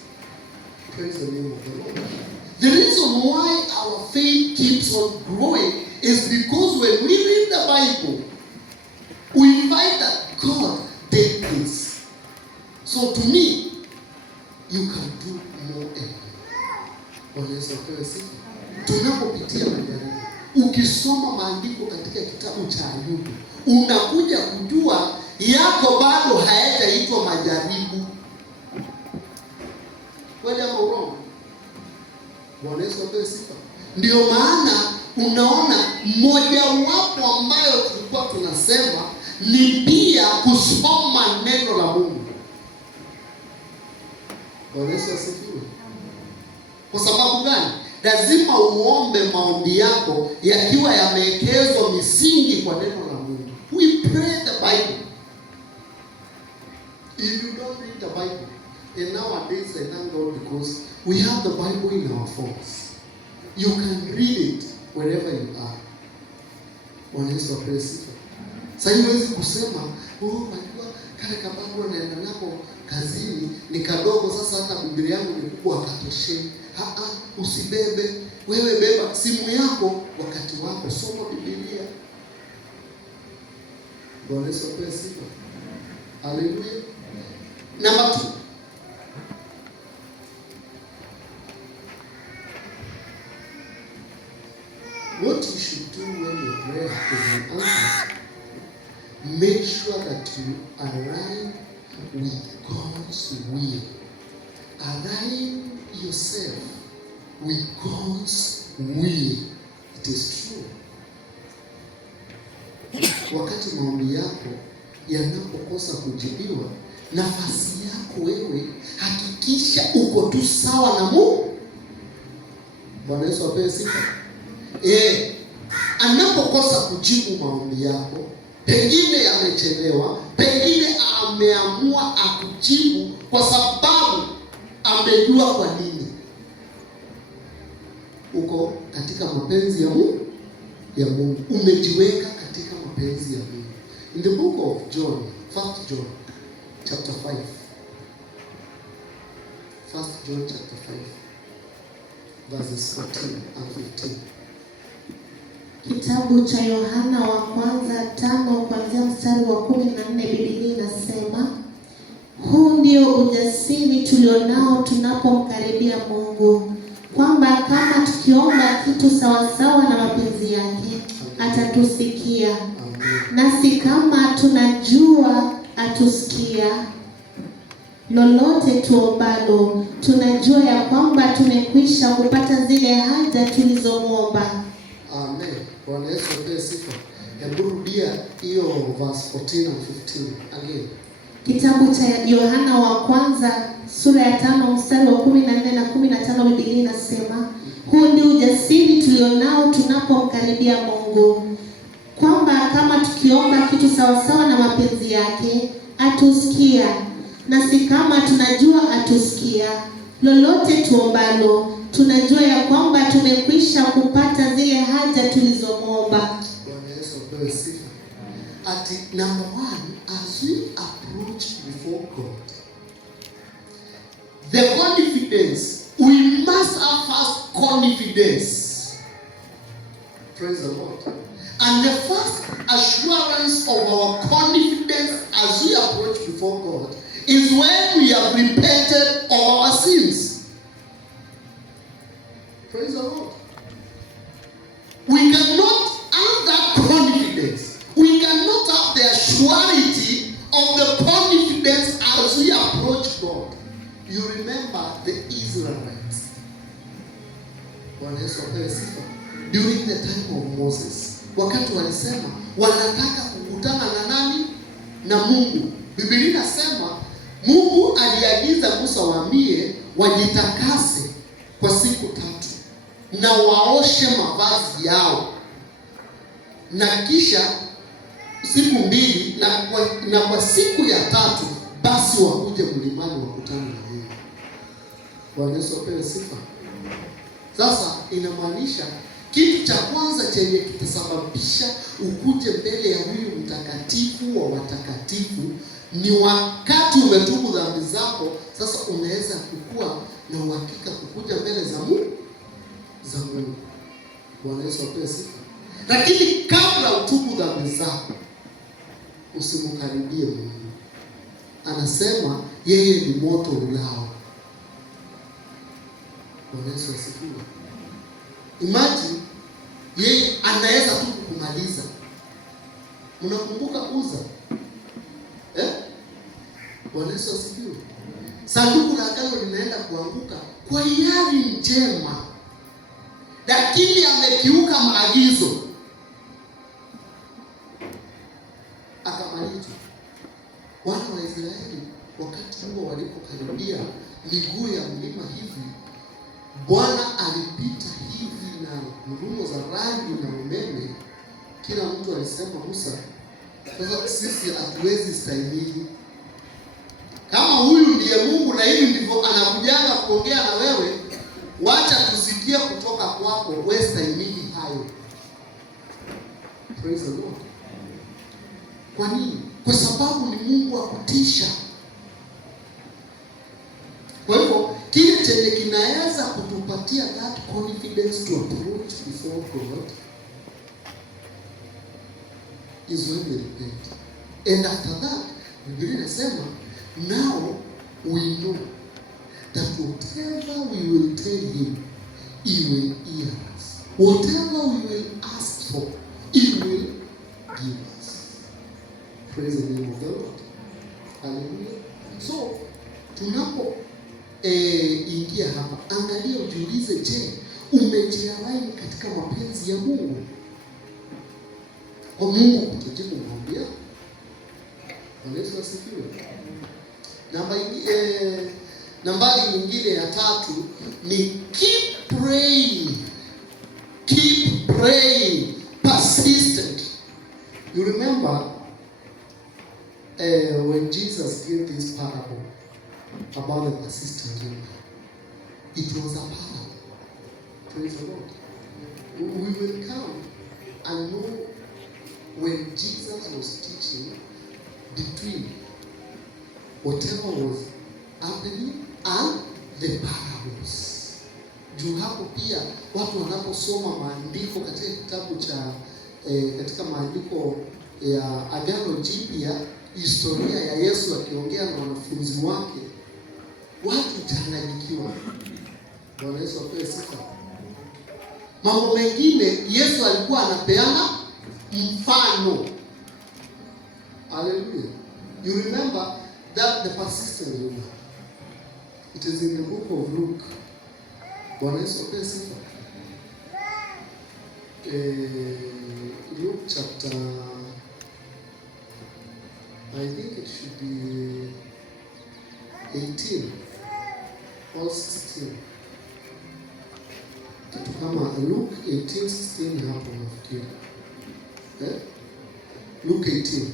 Praise the name of the Lord. The reason why our faith keeps on growing is because when we read the Bible, we find that God did this. So to me, you can do more and more. Bwana Yesu apewe sifa. Tunapopitia majaribu, ukisoma maandiko katika kitabu cha Ayubu, unakuja kujua yako bado hayajaitwa majaribu. Kweli ama urongo? Bwana Yesu apewe sifa. Ndio maana unaona mojawapo ambayo tulikuwa tunasema ni pia kusoma neno la Mungu. Bwana Yesu asifiwe. Kwa sababu gani? Lazima uombe maombi yako yakiwa yamewekezwa misingi kwa neno la Mungu. We pray the Bible. If you don't read the Bible, and nowadays I thank God because we have the Bible in our phones. You can read it wherever you are. Bwana Yesu apewe sifa. Sasa huwezi kusema, unajua kale kababu naenda nako kazini ni kadogo, sasa hata Biblia yangu ni kubwa akatoshea. Usibebe. Wewe beba simu yako wakati wako, soma Biblia. Bwana Yesu apewe sifa. Hallelujah. Number 2. What you should do when your prayer has been answered, make sure that you align with God's will. Align yourself with God's will. It is true. Wakati maombi yako yanapokosa kujibiwa, nafasi yako wewe hakikisha uko tu sawa na Mungu. Bwana Yesu apewe sifa. Anapokosa kujibu maombi yako, pengine yamechelewa, pengine ameamua akujibu kwa sababu amejua kwa nini. Uko katika mapenzi ya Mungu, umejiweka katika mapenzi ya Mungu. In the book of John, 1 John chapter 5. 1 John chapter 5 verses 14 and 15. Kitabu cha Yohana wa kwanza 5 kuanzia mstari wa 14 Biblia inasema, huu ndio ujasiri tulionao tunapomkaribia Mungu, kwamba kama tukiomba kitu sawasawa na mapenzi yake, atatusikia. Nasi kama tunajua atusikia lolote tuombalo, tunajua ya kwamba tumekwisha kupata zile haja tulizomwomba. Amen. Bwana Yesu apewe sifa. Hebu rudia hiyo verse 14 and 15 again. Kitabu cha Yohana wa kwanza sura ya 5 mstari wa 14 na 15 Biblia inasema, huu ndio ujasiri tulionao tunapomkaribia Mungu, kwamba kama tukiomba kitu sawasawa na mapenzi yake, atusikia. Nasi kama tunajua atusikia lolote tuombalo, tunajua ya kwamba tumekwisha kupata zile haja tulizomwomba. Bwana Yesu apewe sifa. Number 1, as we approach before God, the confidence, we must have first confidence. Praise the Lord. And the first assurance of our confidence as we approach before God is when we have repented of our sins. Praise the Lord. We cannot have that confidence. We cannot have the surety of the confidence as we approach God. You remember the Israelites. During the time of Moses, wakati walisema wanataka kukutana na nani? Na Mungu. Biblia inasema Mungu aliagiza Musa waambie wajitakase kwa siku 3 na waoshe mavazi yao, na kisha siku 2 na kwa siku ya 3 basi wakuje mlimani wakutane na Mungu. Bwana Yesu apewe sifa. Sasa inamaanisha kitu cha kwanza chenye kitasababisha ukuje mbele ya huyu mtakatifu wa watakatifu ni wakati umetubu dhambi zako. Sasa unaweza kukua na uhakika kukuja mbele za Mungu. Bwana Yesu apewe sifa. Lakini kabla utubu dhambi zako, usimkaribie Mungu. Anasema yeye ni moto ulao. Bwana Yesu asifiwe. Imagine yeye anaweza tu kukumaliza. Mnakumbuka Uza? Bwana Yesu asifiwe. Sanduku la agano linaenda kuanguka kwa hiari njema, lakini amekiuka maagizo, akamaliza. Wana wa Israeli wakati huo walipokaribia miguu ya mlima hivi, Bwana alipita hivi na ngurumo za rangi na umeme. Kila mtu alisema, Musa, sasa sisi hatuwezi stahimili. Kama huyu ndiye Mungu na hivi ndivyo anakujanga kuongea na wewe, wacha tusikie kutoka kwako, wewe stahimili hayo. Praise the Lord. Kwa nini? Kwa sababu ni Mungu wa kutisha. Kwa hivyo kile chenye kinaweza kutupatia that confidence to approach before God is when we repent. And after that, Biblia inasema, now we know that whatever we will tell him, he will hear us. Whatever we will ask for, he will give us. Praise the name of the Lord. Hallelujah. So, tunapo ingia hapa, angalia ujiulize, je, umejiamini katika mapenzi ya Mungu? Kwa Mungu kutujibu maombi yako. Bwana Yesu asifiwe. Nambari nyingine ya 3 ni keep praying. Keep praying. Persistent. You remember when Jesus gave this parable about the persistent woman. It was a parable. Praise the Lord. We will come and know when Jesus was teaching between whatever was happening and the parables. Juu hapo pia watu wanaposoma maandiko katika kitabu cha katika maandiko ya Agano Jipya, historia ya Yesu akiongea na wanafunzi wake, watu changanyikiwa. Bwana Yesu apewe sifa. Mambo mengine Yesu alikuwa anapeana mfano. Hallelujah. You remember that the persistent woman. It is in the book of Luke. Bwana Yesu apewe sifa. Luke chapter, I think it should be 18 or 16. Kitu kama Luke 18:16 hapo nafikiri. Luke 18.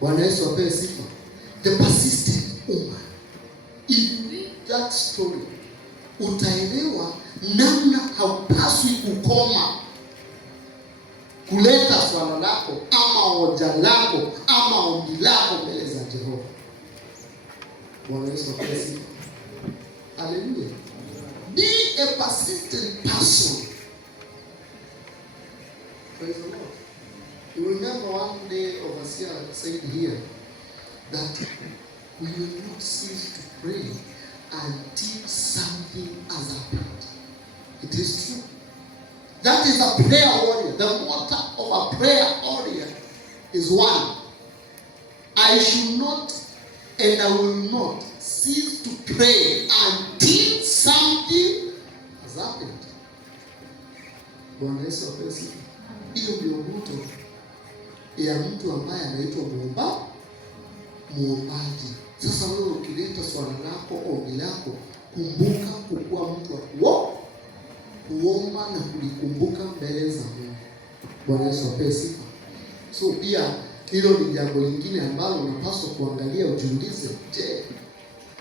Bwana Yesu apewe sifa. The persistent woman. If you read that story, utaelewa namna haupaswi kukoma kuleta swala lako ama hoja lako ama ombi lako mbele za Jehova. Bwana Yesu apewe sifa. Hallelujah. Be a persistent person. Praise the Lord. You remember one day overseer said here that we will not cease to pray until something has happened. It is true. That is a prayer warrior. The motto of a prayer warrior is one. I should not and I will not cease to pray until something has happened. Bwana Yesu asifiwe. Hiyo ndio motto ya mtu ambaye anaitwa muombaji. Sasa wewe ukileta swala lako, ombi lako, kumbuka kuwa mtu wa kuomba na kulikumbuka mbele za Mungu. Bwana Yesu asifiwe. So pia hilo ni jambo lingine ambalo unapaswa kuangalia, ujiulize, je,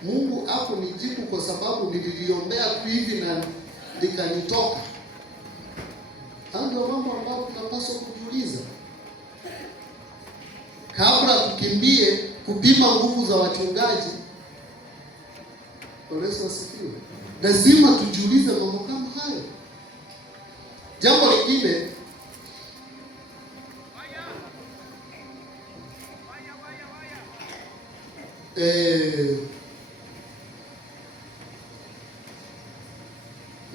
Mungu hapo nijibu kwa sababu nililiombea tu hivi na likanitoka? Hayo ndio mambo ambayo tunapaswa kujiuliza kabla tukimbie kupima nguvu za wachungaji. Bwana Yesu asifiwe. Lazima tujiulize mambo kama hayo. Jambo lingine,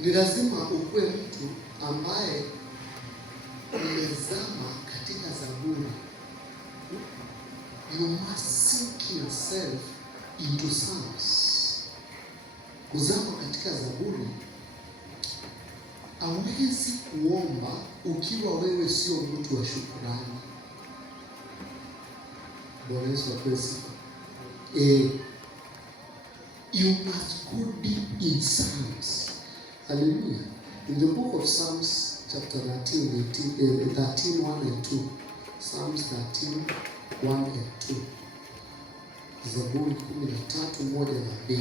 ni lazima ukuwe mtu ambaye umezama katika Zaburi. You must sink yourself into Psalms. Kuzama katika Zaburi. Hauwezi kuomba ukiwa wewe sio mtu wa shukrani. Bwana Yesu asifiwe. You must go deep in Psalms. Hallelujah. In the book of Psalms chapter 13, 1 and 2. Psalms 13, 1 and 2. Zaburi 13, 1 na 2.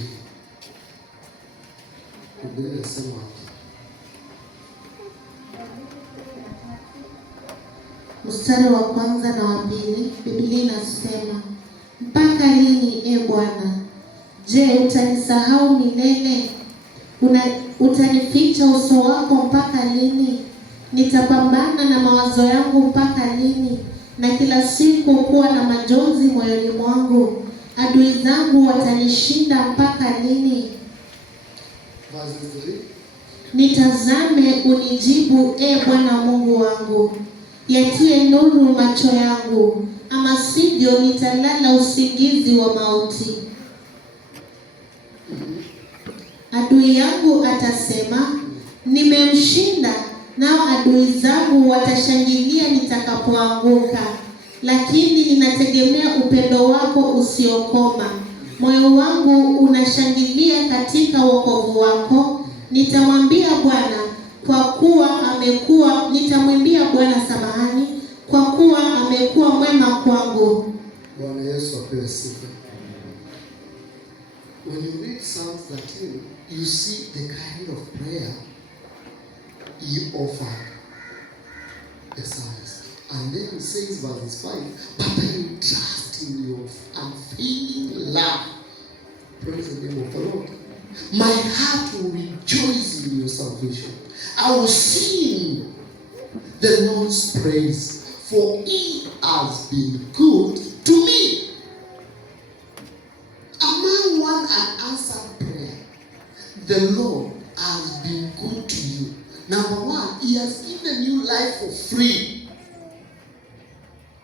Biblia inasema mstari wa kwanza na wa pili, Biblia inasema, mpaka lini e Bwana? Je, utanisahau milele? Utanificha uso wako mpaka lini? Nitapambana na mawazo yangu mpaka lini? Na kila siku kuwa na majonzi moyoni mwangu. Adui zangu watanishinda mpaka lini? Nitazame unijibu e Bwana Mungu wangu. Yatie nuru macho yangu, ama sivyo nitalala usingizi wa mauti. Adui yangu atasema, nimemshinda, nao adui zangu watashangilia nitakapoanguka. Lakini ninategemea upendo wako usiokoma. Moyo wangu unashangilia katika wokovu wako. Nitamwambia Bwana kwa kuwa amekuwa mwema kwangu. Bwana Yesu apewe sifa. When you read Psalms 13, you see the kind of prayer he offered the psalmist. And then he says, verse 5, but I will trust in your unfailing love. Praise the name of the Lord. My heart will rejoice in your salvation. I will sing the Lord's praise, for he has been good to me. Among one unanswered prayer, the Lord has been good to you. Number one, he has given you life for free.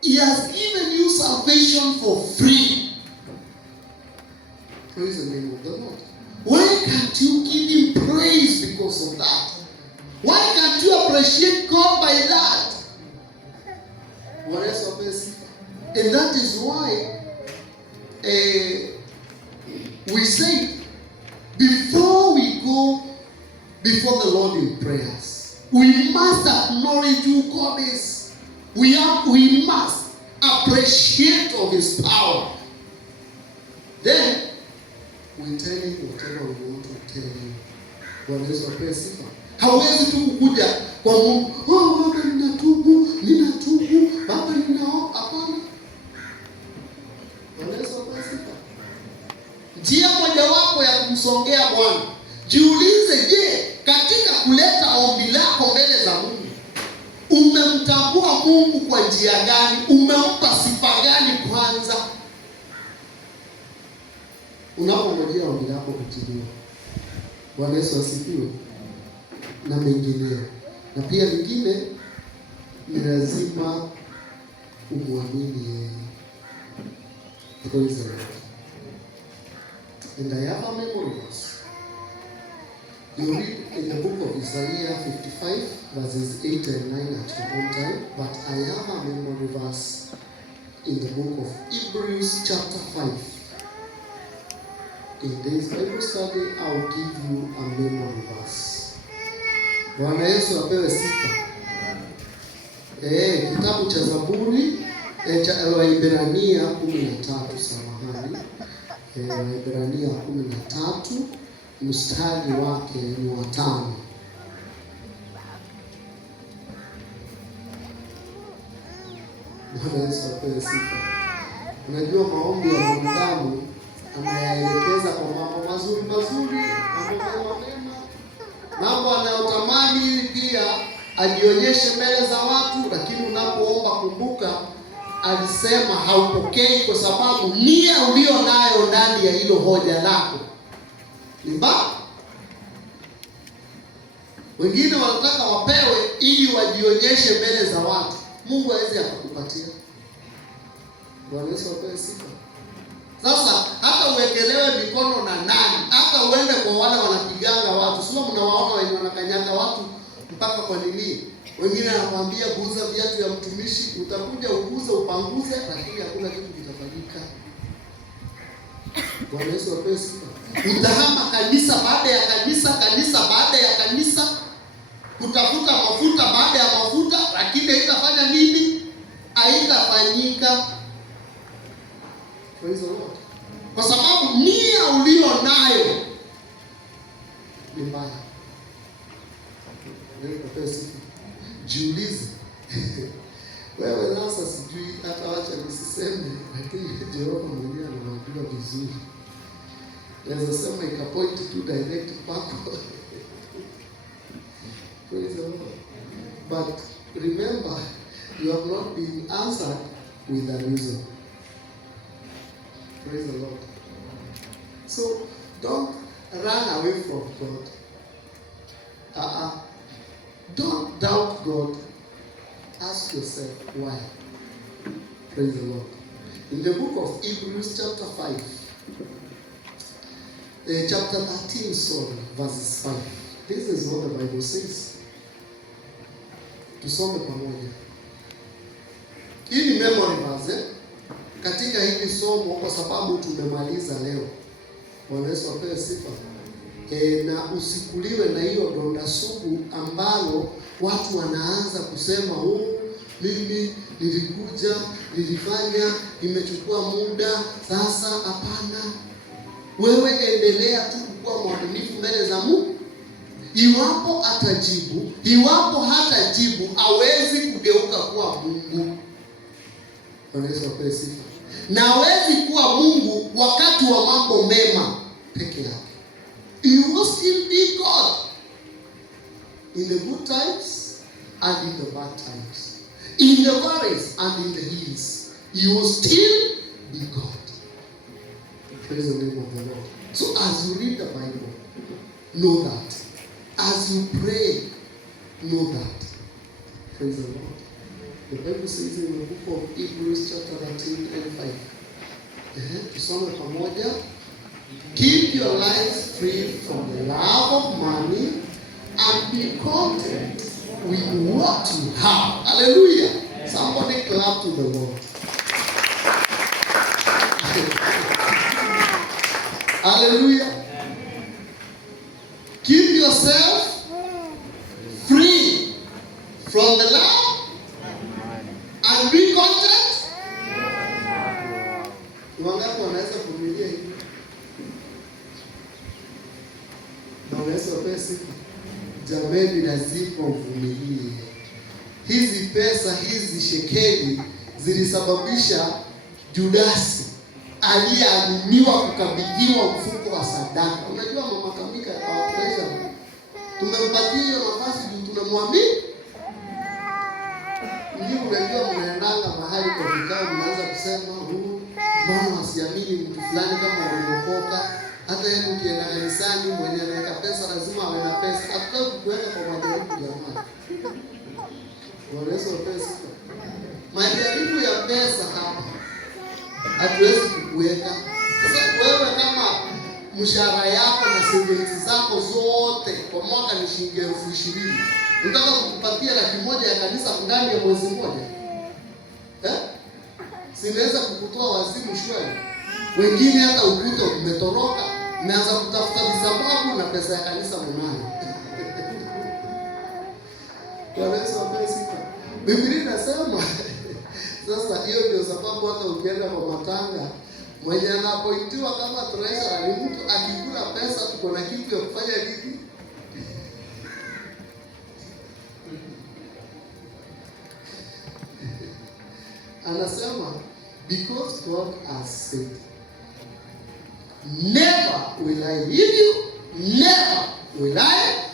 He has given you salvation for free. Praise the name of the Lord. Why can't you give him praise because of that? Why can't you appreciate God by that? And that is why we say, before we go before the Lord in prayers, we must acknowledge who God is. We must appreciate of his power. Then we tell him whatever we want to tell him. Bwana Yesu apewe sifa. Hawezi tu kukuja kwa Mungu, Baba ninatubu, Baba ninaomba. Hapana. Bwana Yesu apewe sifa. Njia mojawapo ya kumsongea Bwana, jiulize, je, katika kuleta ombi lako mbele za Mungu, umemtambua Mungu kwa njia gani? Umempa sifa gani kwanza? Unapongojea ombi lako kujibiwa. Bwana Yesu asifiwe. na mengineyo. Na pia lingine ni lazima umwamini yeye. Praise the Lord. And I have a memory verse. You read in the book of Isaiah 55 verses 8 and 9 at your own time, but I have a memory verse in the book of Hebrews chapter 5. In this Bible study, I'll give you a memory verse. Bwana Yesu apewe sifa. Kitabu cha Zaburi cha Waebrania 13, samahani. Waebrania 13 mstari wake ni wa 5. Bwana Yesu apewe sifa. Unajua maombi ya mwanadamu anayaelekeza kwa mambo mazuri, mambo mema, mambo anayotamani pia ajionyeshe mbele za watu, lakini unapoomba kumbuka alisema haupokei kwa sababu nia ulio nayo ndani ya hilo hoja lako ni mbaya. Wengine wanataka wapewe ili wajionyeshe mbele za watu. Mungu hawezi akakupatia. Bwana Yesu apewe sifa. Sasa hata uwekelewe mikono na nani, hata uende kwa wale wanapiganga watu, sio mnawaona wenye wanakanyaga watu mpaka kwa nini? Wengine anakuambia kuuza viatu ya mtumishi, utakuja ukuze upanguze, lakini hakuna kitu kitafanyika. Bwana Yesu apewe sifa. Utahama kanisa baada ya kanisa, kanisa baada ya kanisa, kutafuta mafuta baada ya mafuta, lakini haitafanya nini? Haitafanyika. Praise the Lord. Kwa sababu nia ulio nayo ni mbaya. Jiulize. Wewe sasa sijui hata wacha nisiseme, lakini Jehova mwenyewe anajua vizuri. Naweza sema ikapoint tu direct kwako. Praise the Lord. But remember, you have not been answered with a reason. Praise the Lord. So don't run away from God. Don't doubt God. Ask yourself why. Praise the Lord. In the book of Hebrews chapter 5, chapter 13, verses 5. This is what the Bible says. Tusome pamoja. Hii ni memory verse katika hili somo kwa sababu tumemaliza leo. Bwana Yesu apewe sifa. Na usikuliwe na hiyo donda sugu ambalo watu wanaanza kusema mimi nilikuja, nilifanya, nimechukua muda, sasa hapana. Wewe endelea tu kuwa mwaminifu mbele za Mungu. Iwapo atajibu, iwapo hatajibu, hawezi kugeuka kuwa Mungu. Bwana Yesu apewe sifa. Na hawezi kuwa Mungu wakati wa mambo mema peke yake. He will still be God in the good times and in the bad times, in the valleys and in the hills. He will still be God. Praise the name of the Lord. So as you read the Bible, know that. As you pray, know that. Praise the Lord. The Bible says in the book of Hebrews chapter 13 and 5. Tusome pamoja. Keep your lives free from the love of money and be content with what you have. Hallelujah. Somebody clap to the Lord. Hallelujah. Keep yourself free from the love and be content. Wangapi wanaweza kuvumilia hivi? Yesu apewe sifa. Jamani, lazima uvumilie. Hizi pesa, hizi shekeli zilisababisha Judasi aliyeaminiwa kukabidhiwa mfuko wa sadaka. Unajua mama Kamika wa treasury, tumempatia hiyo nafasi juu tunamwamini. Ndio unajua mnaendanga mahali kwa vikao mnaanza kusema mbona wasiamini mtu fulani kama waliokoka, Hata yeye ukienda kanisani, mwenye anaweka pesa lazima awe na pesa. Hatutaki kuweka kwa majaribu jamani. Wanaweza pesa. Majaribu ya pesa hapa hatuwezi kukuweka. Sasa wewe kama mshahara yako na savings zako zote kwa mwaka ni shilingi 20,000. Unataka kukupatia 100,000 ya kanisa ndani ya mwezi mmoja? Sinaweza kukutoa wazimu shwari. Wengine hata ukuta umetoroka, umeanza kutafuta visababu na pesa ya kanisa mnayo. Wanaweza pesa. Biblia inasema sasa hiyo ndio sababu hata ukienda kwa matanga mwenye anapoitiwa kama treasurer ni mtu akikula pesa tuko na kitu ya kufanya nini? Anasema because God has said, never will I leave you, never will I.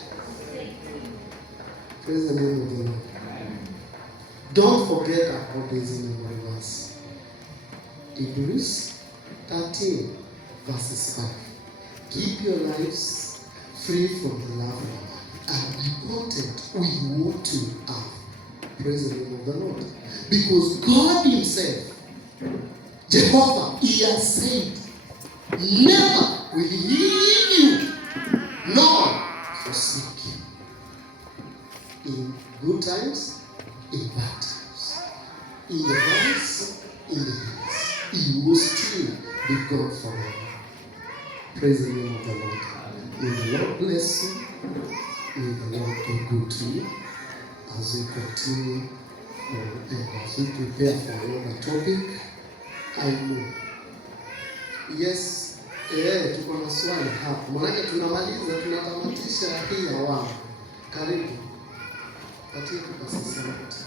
Praise the name of the Lord. Don't forget about this in the verse. Hebrews 13 verses 5. Keep your lives free from the love of money and be content with what you have. Praise the name of the Lord. Because God Himself, Jehovah, He has said, never will He leave you nor forsake you. In good times, in bad times, in the valleys, in the hills, He will still be God forever. Praise the name of the Lord. May the Lord bless you. May the Lord be good to you as we continue and as we prepare for another topic. I know. Yes, tuko na swali hapa. Maana tunamaliza, tunatamatisha hii awamu. Karibu. Katika kupasa sauti.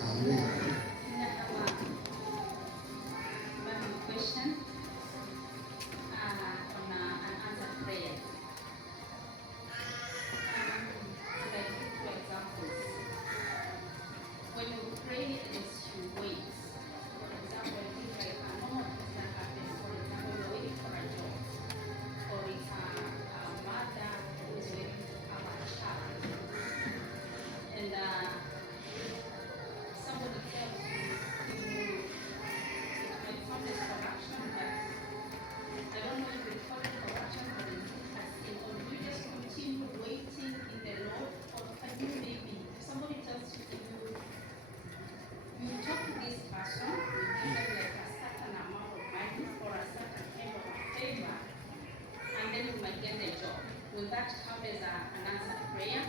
Amen. Will that come as an answered prayer?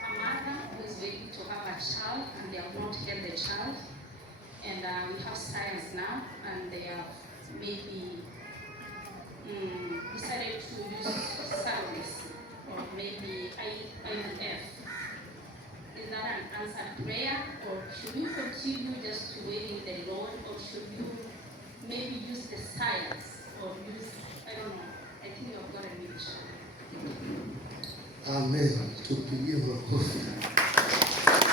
A mother who is waiting to have a child and they have not had the child, and we have science now, and they have maybe decided to use service or maybe IVF. Is that an answered prayer, or should you continue just to wait in the Lord, or should you maybe use the science or use, I don't know, I think you've got a new child. Amen. Tupigie makofi.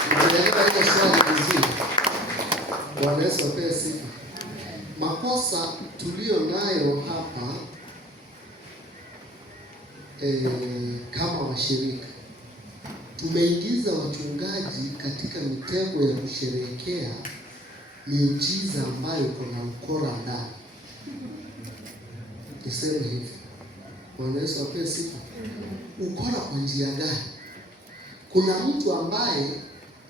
Tunaelewa hiyo swali vizuri. Bwana Yesu apewe sifa. Makosa tulio nayo hapa kama washirika, tumeingiza wachungaji katika mitego ya kusherehekea miujiza ambayo kuna ukora ndani. Niseme hivi. Bwana Yesu apewe sifa. Ukora kwa njia gani? Kuna mtu ambaye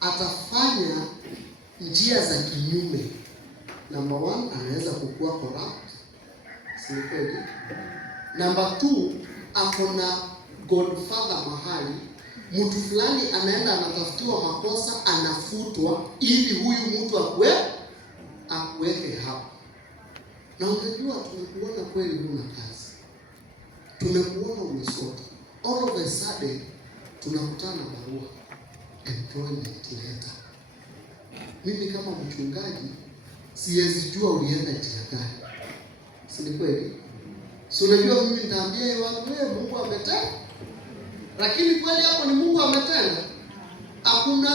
atafanya njia za kinyume. Number 1, anaweza kukua corrupt. Si kweli? Number 2, akona godfather mahali. Mtu fulani anaenda anatafutiwa makosa, anafutwa ili huyu mtu akuweke hapo. Na unajua tumekuona kweli huna kazi. Tumekuona umesota. All of a sudden tunakutana barua, employment letter. Mimi kama mchungaji siwezi jua ulienda njia gani. Si ni kweli? Si unajua mimi nitaambia watu wewe Mungu ametenda. Lakini kweli hapo ni Mungu ametenda? Hakuna.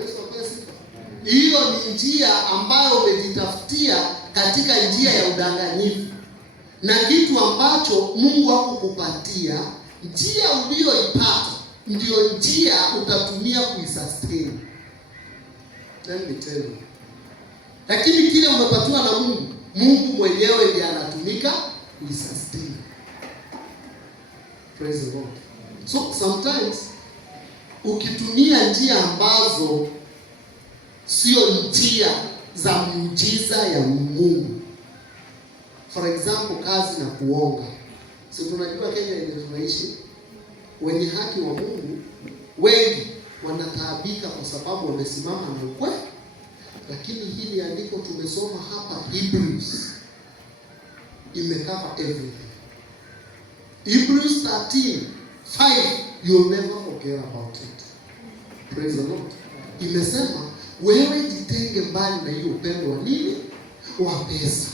Yesu apewe sifa. Hiyo ni njia ambayo umejitafutia katika njia ya udanganyifu, na kitu ambacho Mungu hakukupatia. Njia uliyoipata ndio njia utatumia kuisustain. Let me tell you. Lakini kile umepatiwa na Mungu, Mungu mwenyewe ndiye anatumika kuisustain. Praise the Lord. So sometimes ukitumia njia ambazo sio njia za muujiza ya Mungu, for example kazi na kuonga. So tunajua Kenya ile tunaishi, wenye haki wa Mungu wengi wanataabika kwa sababu wamesimama na ukweli. Lakini hili andiko tumesoma hapa Hebrews imecover everything. Hebrews 13:5, you'll never forget about it. Praise the Lord. Imesema wewe jitenge mbali na hiyo upendo wa nini? Wa pesa.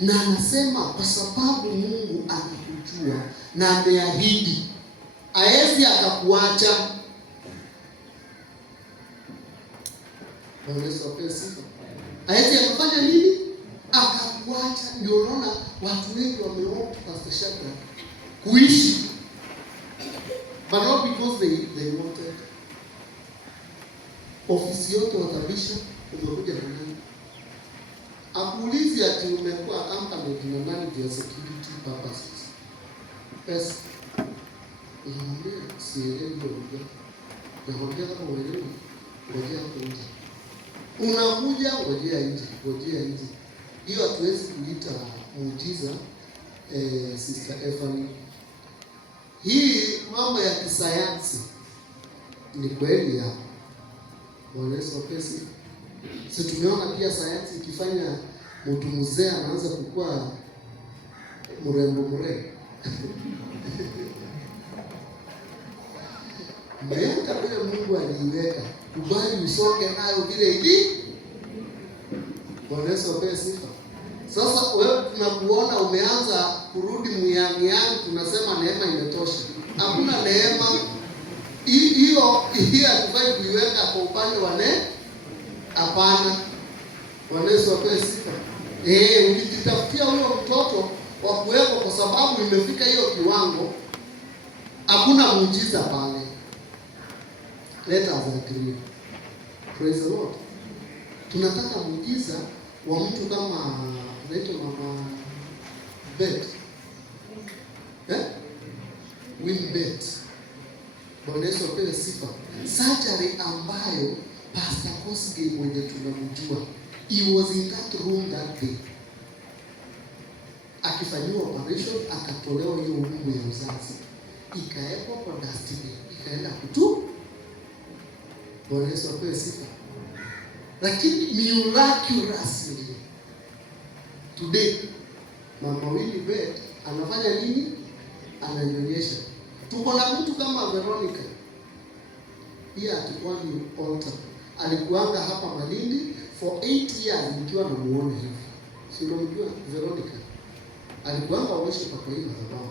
Na anasema kwa sababu Mungu anakujua na ameahidi haezi akakuacha. Unaweza pesa. Haezi akafanya nini? Akakuacha. Ndio unaona watu wengi wameopt Pastor Shadrach kuishi, but not because they wanted. Ofisi yote watabisha, umekuja na nani? Akuulizi ati umekuwa accompanied na nani for security purposes. Pesa. Unamwambia sielewi ndio. Namwambia kama uelewi, ngojea hapo nje. Unakuja ngojea nje. Hiyo hatuwezi kuita muujiza. Sister Ephanie, hii mambo ya kisayansi ni kweli ya Yesu pesi. Si tumeona pia sayansi ikifanya mtu mzee anaanza kukua mrembo. Mbele vile Mungu aliiweka, kubali usonge nayo vile hivi. Yesu pesi. Sasa wewe tunakuona umeanza kurudi muyani, tunasema neema imetosha. Hakuna neema. Hiyo hatufai kuiweka kwa upande wa hapana. Yesu apewe sifa. Ukijitafutia huyo mtoto wa kuweko kwa sababu imefika hiyo kiwango, hakuna muujiza pale. Let us agree. Praise the Lord. Tunataka muujiza wa mtu kama naitwa Mama Bet. Winbet. Bwana Yesu apewe sifa. Surgery ambayo Pastor Kosgei mwenye tunamjua, he was in that room that day. Akifanyiwa operation, akatolewa hiyo umbu ya uzazi, ikaekwa kwa dustbin, ikaenda kutu. Bwana Yesu apewe sifa. Lakini miraculously today Mama Winbet anafanya nini? Ananyonyesha. Tuko na mtu kama Veronica. Yeye alikuwa ni altar. Alikuanga hapa Malindi for 8 years nikiwa namuona hivi. Si unamjua Veronica? Alikuanga worship kwa hiyo madhabahu.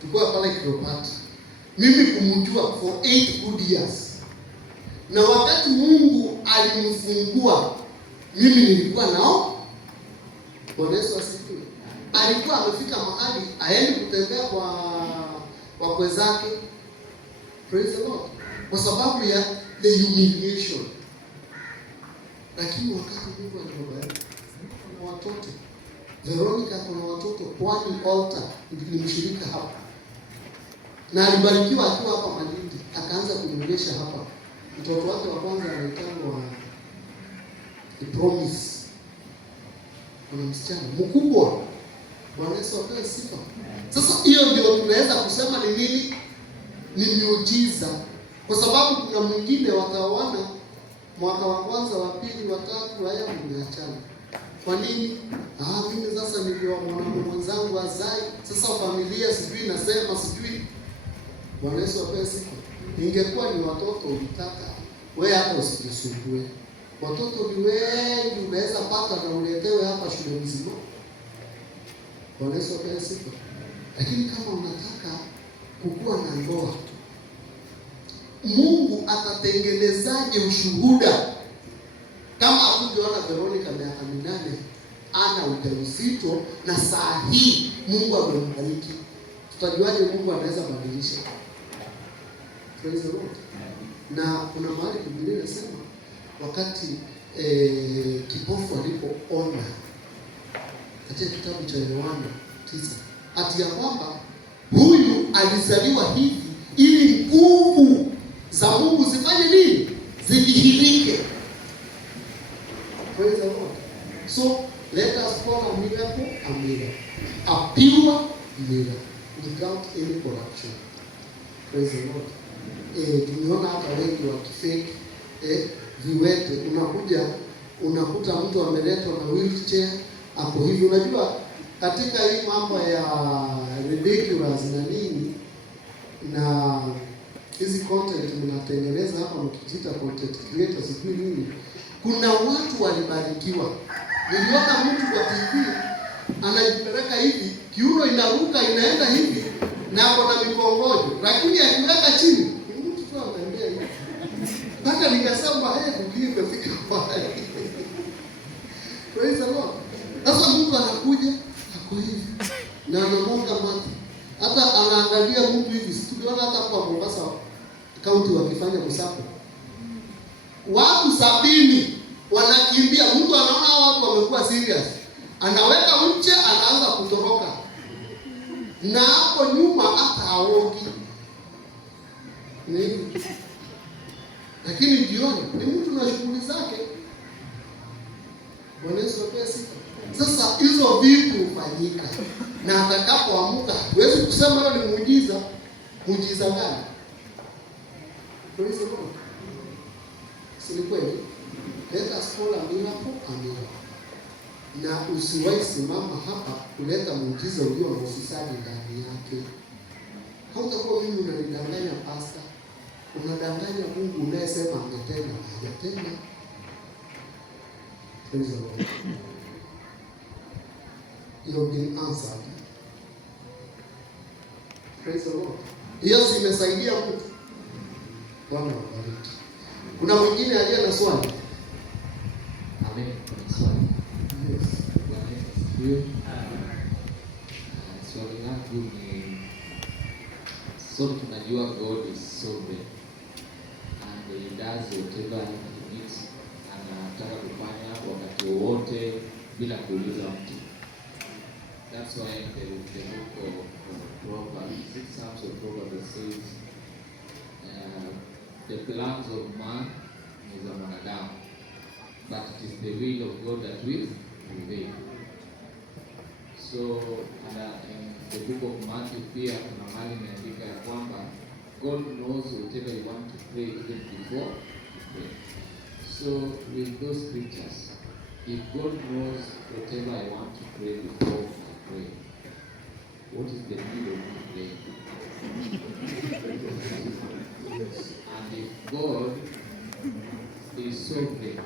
Tulikuwa pale Cleopatra. Mimi kumjua for 8 good years. Na wakati Mungu alimfungua, mimi nilikuwa nao. Bwana Yesu asifiwe. Alikuwa amefika mahali aende kutembea kwa wakwe zake. Praise the Lord. Kwa sababu ya the humiliation. Lakini wakati Mungu alipobariki na watoto, Veronica kuna watoto Pwani altar, ni mshirika hapa. Na alibarikiwa akiwa hapa Malindi, akaanza kunyonyesha hapa. Mtoto wake wa kwanza anaitwa Promise. Kuna msichana mkubwa. Bwana Yesu apewe sifa. Sasa hiyo ndio tunaweza kusema ni nini? Ni miujiza. Kwa sababu kuna mwingine wataona mwaka wa kwanza, wa pili, wa tatu haya mmeachana. Kwa nini? Mimi sasa nilio mwanamke mwenzangu azai, sasa familia sijui nasema sijui. Bwana Yesu apewe sifa. Ingekuwa ni watoto ulitaka, wewe hata usijisumbue. Watoto ni wengi, unaweza pata na uletewe hapa shule mzima. Bwana Yesu apewe sifa. Lakini kama unataka kukua na ndoa, Mungu atatengenezaje ushuhuda Hatujaona Veronica miaka 8 ana ujauzito na saa hii Mungu amembariki. Tutajuaje Mungu anaweza badilisha? Praise the Lord. Na kuna mahali Biblia inasema wakati kipofu alipoona katika kitabu cha Yohana 9 ati ya kwamba huyu alizaliwa hivi ili nguvu za Mungu zifanye nini? Zidhihirike. Praise the Lord. So let us call a miracle a miracle. A pure miracle without any corruption. Praise the Lord. Tumeona hata wengi wakifake viwete. Unakuta mtu ameletwa na wheelchair hapo hivi. Unajua katika hii mambo ya ridiculous na nini na hizi content mnatengeneza hapa mkijiita content creators sijui nini, kuna watu walibarikiwa. Niliona mtu kwa TV anajipeleka hivi, kiuno inaruka inaenda hivi na ako na mikongojo, lakini akiweka chini mtu tu anatembea hivi. Hata nikasema dunia imefika pale. Praise the Lord. Sasa mtu anakuja ako hivi na anamwaga maji. Hata anaangalia mtu hivi. Tuliona hata kwa Mombasa kaunti wakifanya msako. Watu 70 wanakimbia. Mtu anaona watu wamekuwa serious. Anaweka mche, anaanza kutoroka. Na hapo nyuma hata haogi. Lakini jioni ni mtu na shughuli zake. Bwana Yesu apewe sifa. Sasa hizo vitu hufanyika. Na atakapoamka, huwezi kusema leo ni muujiza. Muujiza gani? Praise the Lord. Si ni kweli? Let us call a miracle a miracle. Na usiwahi simama hapa kuleta muujiza ulio na ufisadi ndani yake. Hautakuwa mimi unanidanganya pastor. Unadanganya Mungu unayesema angetenda na hajatenda. Praise the Lord. You have been answered. Praise the Lord. Yesu imesaidia mtu. Bwana wabariki. Kuna mwingine aliye na swali? Amen. Swali. Yes. Bwana Yesu asifiwe. Swali langu ni sote tunajua God is sovereign and he does whatever he needs, anataka kufanya wakati wowote bila kuuliza mtu. That's why the book of Proverbs, 6 Psalms of Proverbs says the plans of man is a mwanadamu, but it is the will of God that will prevail. So in the book of Matthew pia kuna mahali imeandika ya kwamba God knows whatever you want to pray even before you pray. So with those scriptures, if God knows whatever I want to pray before I pray, what is the need of me praying? And if God is sovereign,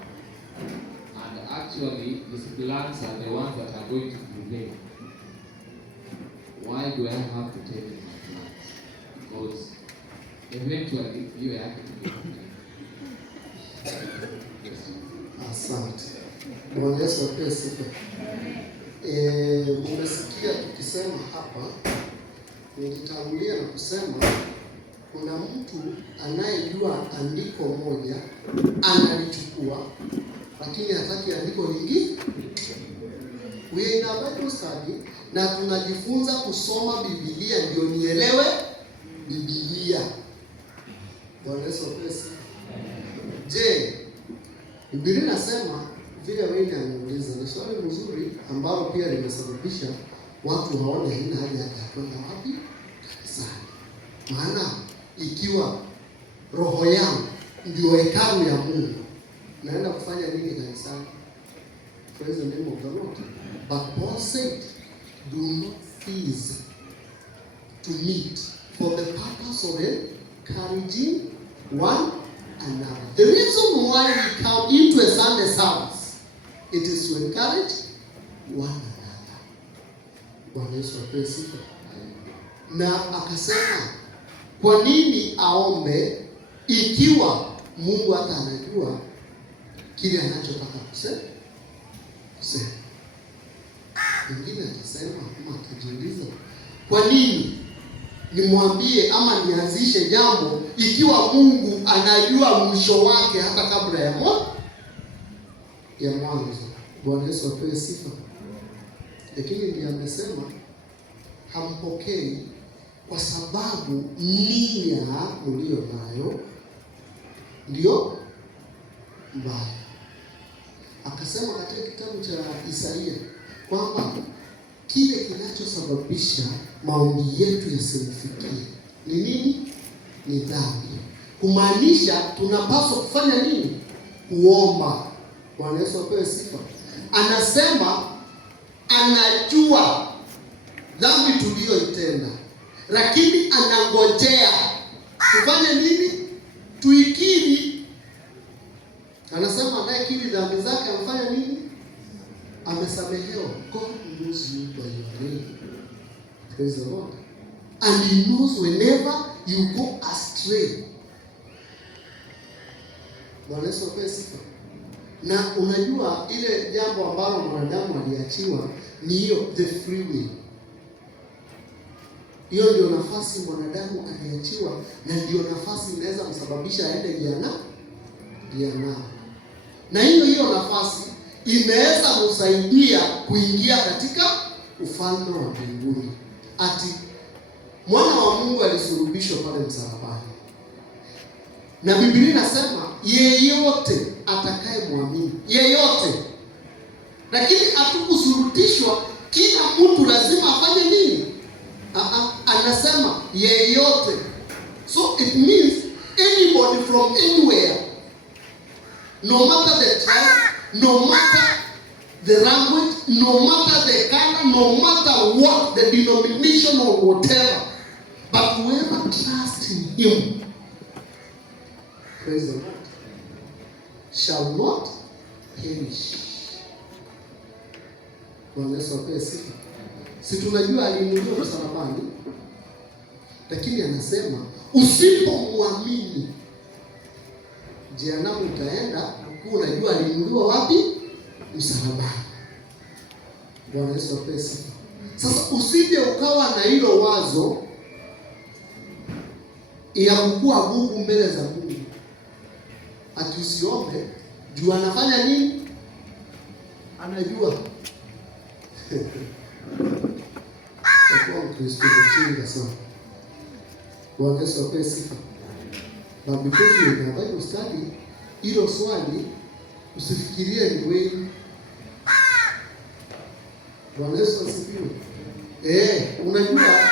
and actually his plans are the ones that are going to prevail, why do I have to tell him my plans? Because eventually you have to be yes. Asante. Bwana Yesu apewe sifa. Mmesikia tukisema hapa, nikitangulia na kusema kuna mtu anayejua andiko moja analichukua, lakini hataki andiko lingine. We are in a Bible study na tunajifunza kusoma Biblia ndio nielewe Biblia. Bwana Yesu apewe sifa. Je, Biblia inasema vile wewe anauliza, ni swali mzuri ambalo pia limesababisha watu waone haina haja ya kwenda wapi? Kanisani. Maana ikiwa roho yangu ndio hekalu ya Mungu, naenda kufanya nini kanisani? Praise the name of the Lord. But Paul said, do not cease to meet for the purpose of encouraging one another. The reason why we come into a Sunday service, it is to encourage one another. Bwana Yesu apewe sifa. Na akasema kwa nini aombe ikiwa Mungu hata anajua kile anachotaka kusema. Mwingine atasema ama atajiuliza, kwa nini nimwambie ama nianzishe jambo ikiwa Mungu anajua mwisho wake hata kabla ya mwanzo? Bwana Yesu apewe sifa. Lakini ndiye amesema hampokei kwa sababu nia mlio nayo ndio mbaya. Akasema katika kitabu cha Isaia kwamba kile kinachosababisha maombi yetu yasimfikie ni nini? Ni dhambi. Kumaanisha tunapaswa kufanya nini? Kuomba. Bwana Yesu apewe sifa. Anasema anajua dhambi tuliyoitenda, lakini anangojea tufanye nini? Tuikiri. Anasema anayekiri dhambi zake amefanya nini? Amesamehewa. God knows you by your name. Praise the Lord. And he knows whenever you go astray. Bwana Yesu apewe sifa. Na unajua ile jambo ambalo mwanadamu aliachiwa ni hiyo, the free will. Hiyo ndio nafasi mwanadamu aliachiwa, na ndio nafasi inaweza msababisha aende jehanamu. Na hiyo nafasi imeweza kusaidia kuingia katika ufalme wa mbinguni. Ati mwana wa Mungu alisulubishwa pale msalabani, na Biblia inasema yeyote atakayemwamini, yeyote. Lakini hatukusurutishwa kila mtu lazima afanye nini? Anasema yeyote. So it means anybody from anywhere, no matter the tribe, no matter the language, no matter the color, no matter what the denomination or whatever, but whoever trusts in him, praise the Lord, shall not perish. Bwana Yesu apewe sifa. Si tunajua aliinuliwa msalabani, lakini anasema usipomwamini jehanamu utaenda, ukiwa unajua aliinuliwa wapi? Msalabani. Bwana Yesu apewe sifa. Sasa usije ukawa na hilo wazo ya kukua Mungu mbele za Mungu. Ati usiombe juu anafanya nini? Anajua. Kwa Kristo mchinga sana. Bwana Yesu apewe sifa. Na because you have Bible study, hilo swali usifikirie ni wewe. Bwana Yesu asifiwe. Unajua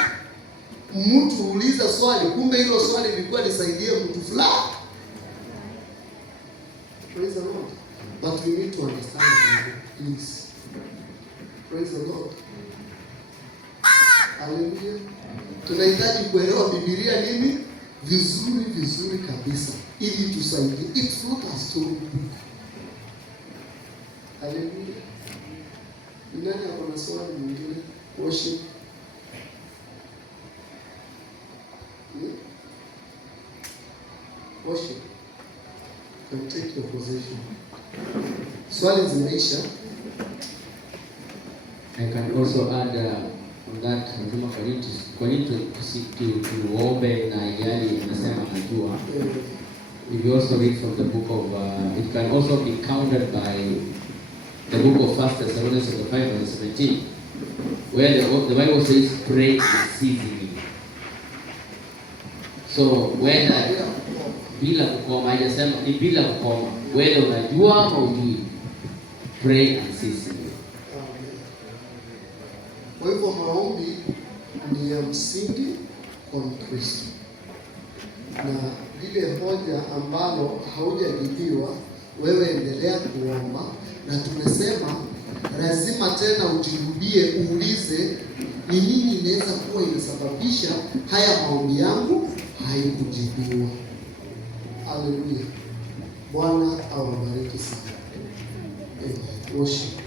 mtu uliza swali, kumbe hilo swali lilikuwa lisaidie mtu fulani. Praise the Lord. But we need to understand it, please. Praise the Lord. Hallelujah. Tunahitaji kuelewa Biblia nini vizuri kabisa ili tusaidie. It's not a story book. Hallelujah. Nani ako na swali mwingine? Worship. Worship. And take your position. Swali zimeisha. I can also add on that, kwa nini tuombe na yali anasema najua. If you also read from the book of, it can also be countered by the book of 1 Thessalonians 5:17, where the Bible says pray unceasingly. So whether bila kukoma, haijasema ni bila kukoma, whether unajua au hujui, pray unceasingly. Kwa hivyo maombi ni ya msingi kwa Mkristo, na lile hoja ambalo haujajibiwa wewe endelea kuomba, na tumesema lazima tena ujirudie, uulize ni nini inaweza kuwa inasababisha haya maombi yangu haikujibiwa. Haleluya. Bwana awabariki sana. Worship.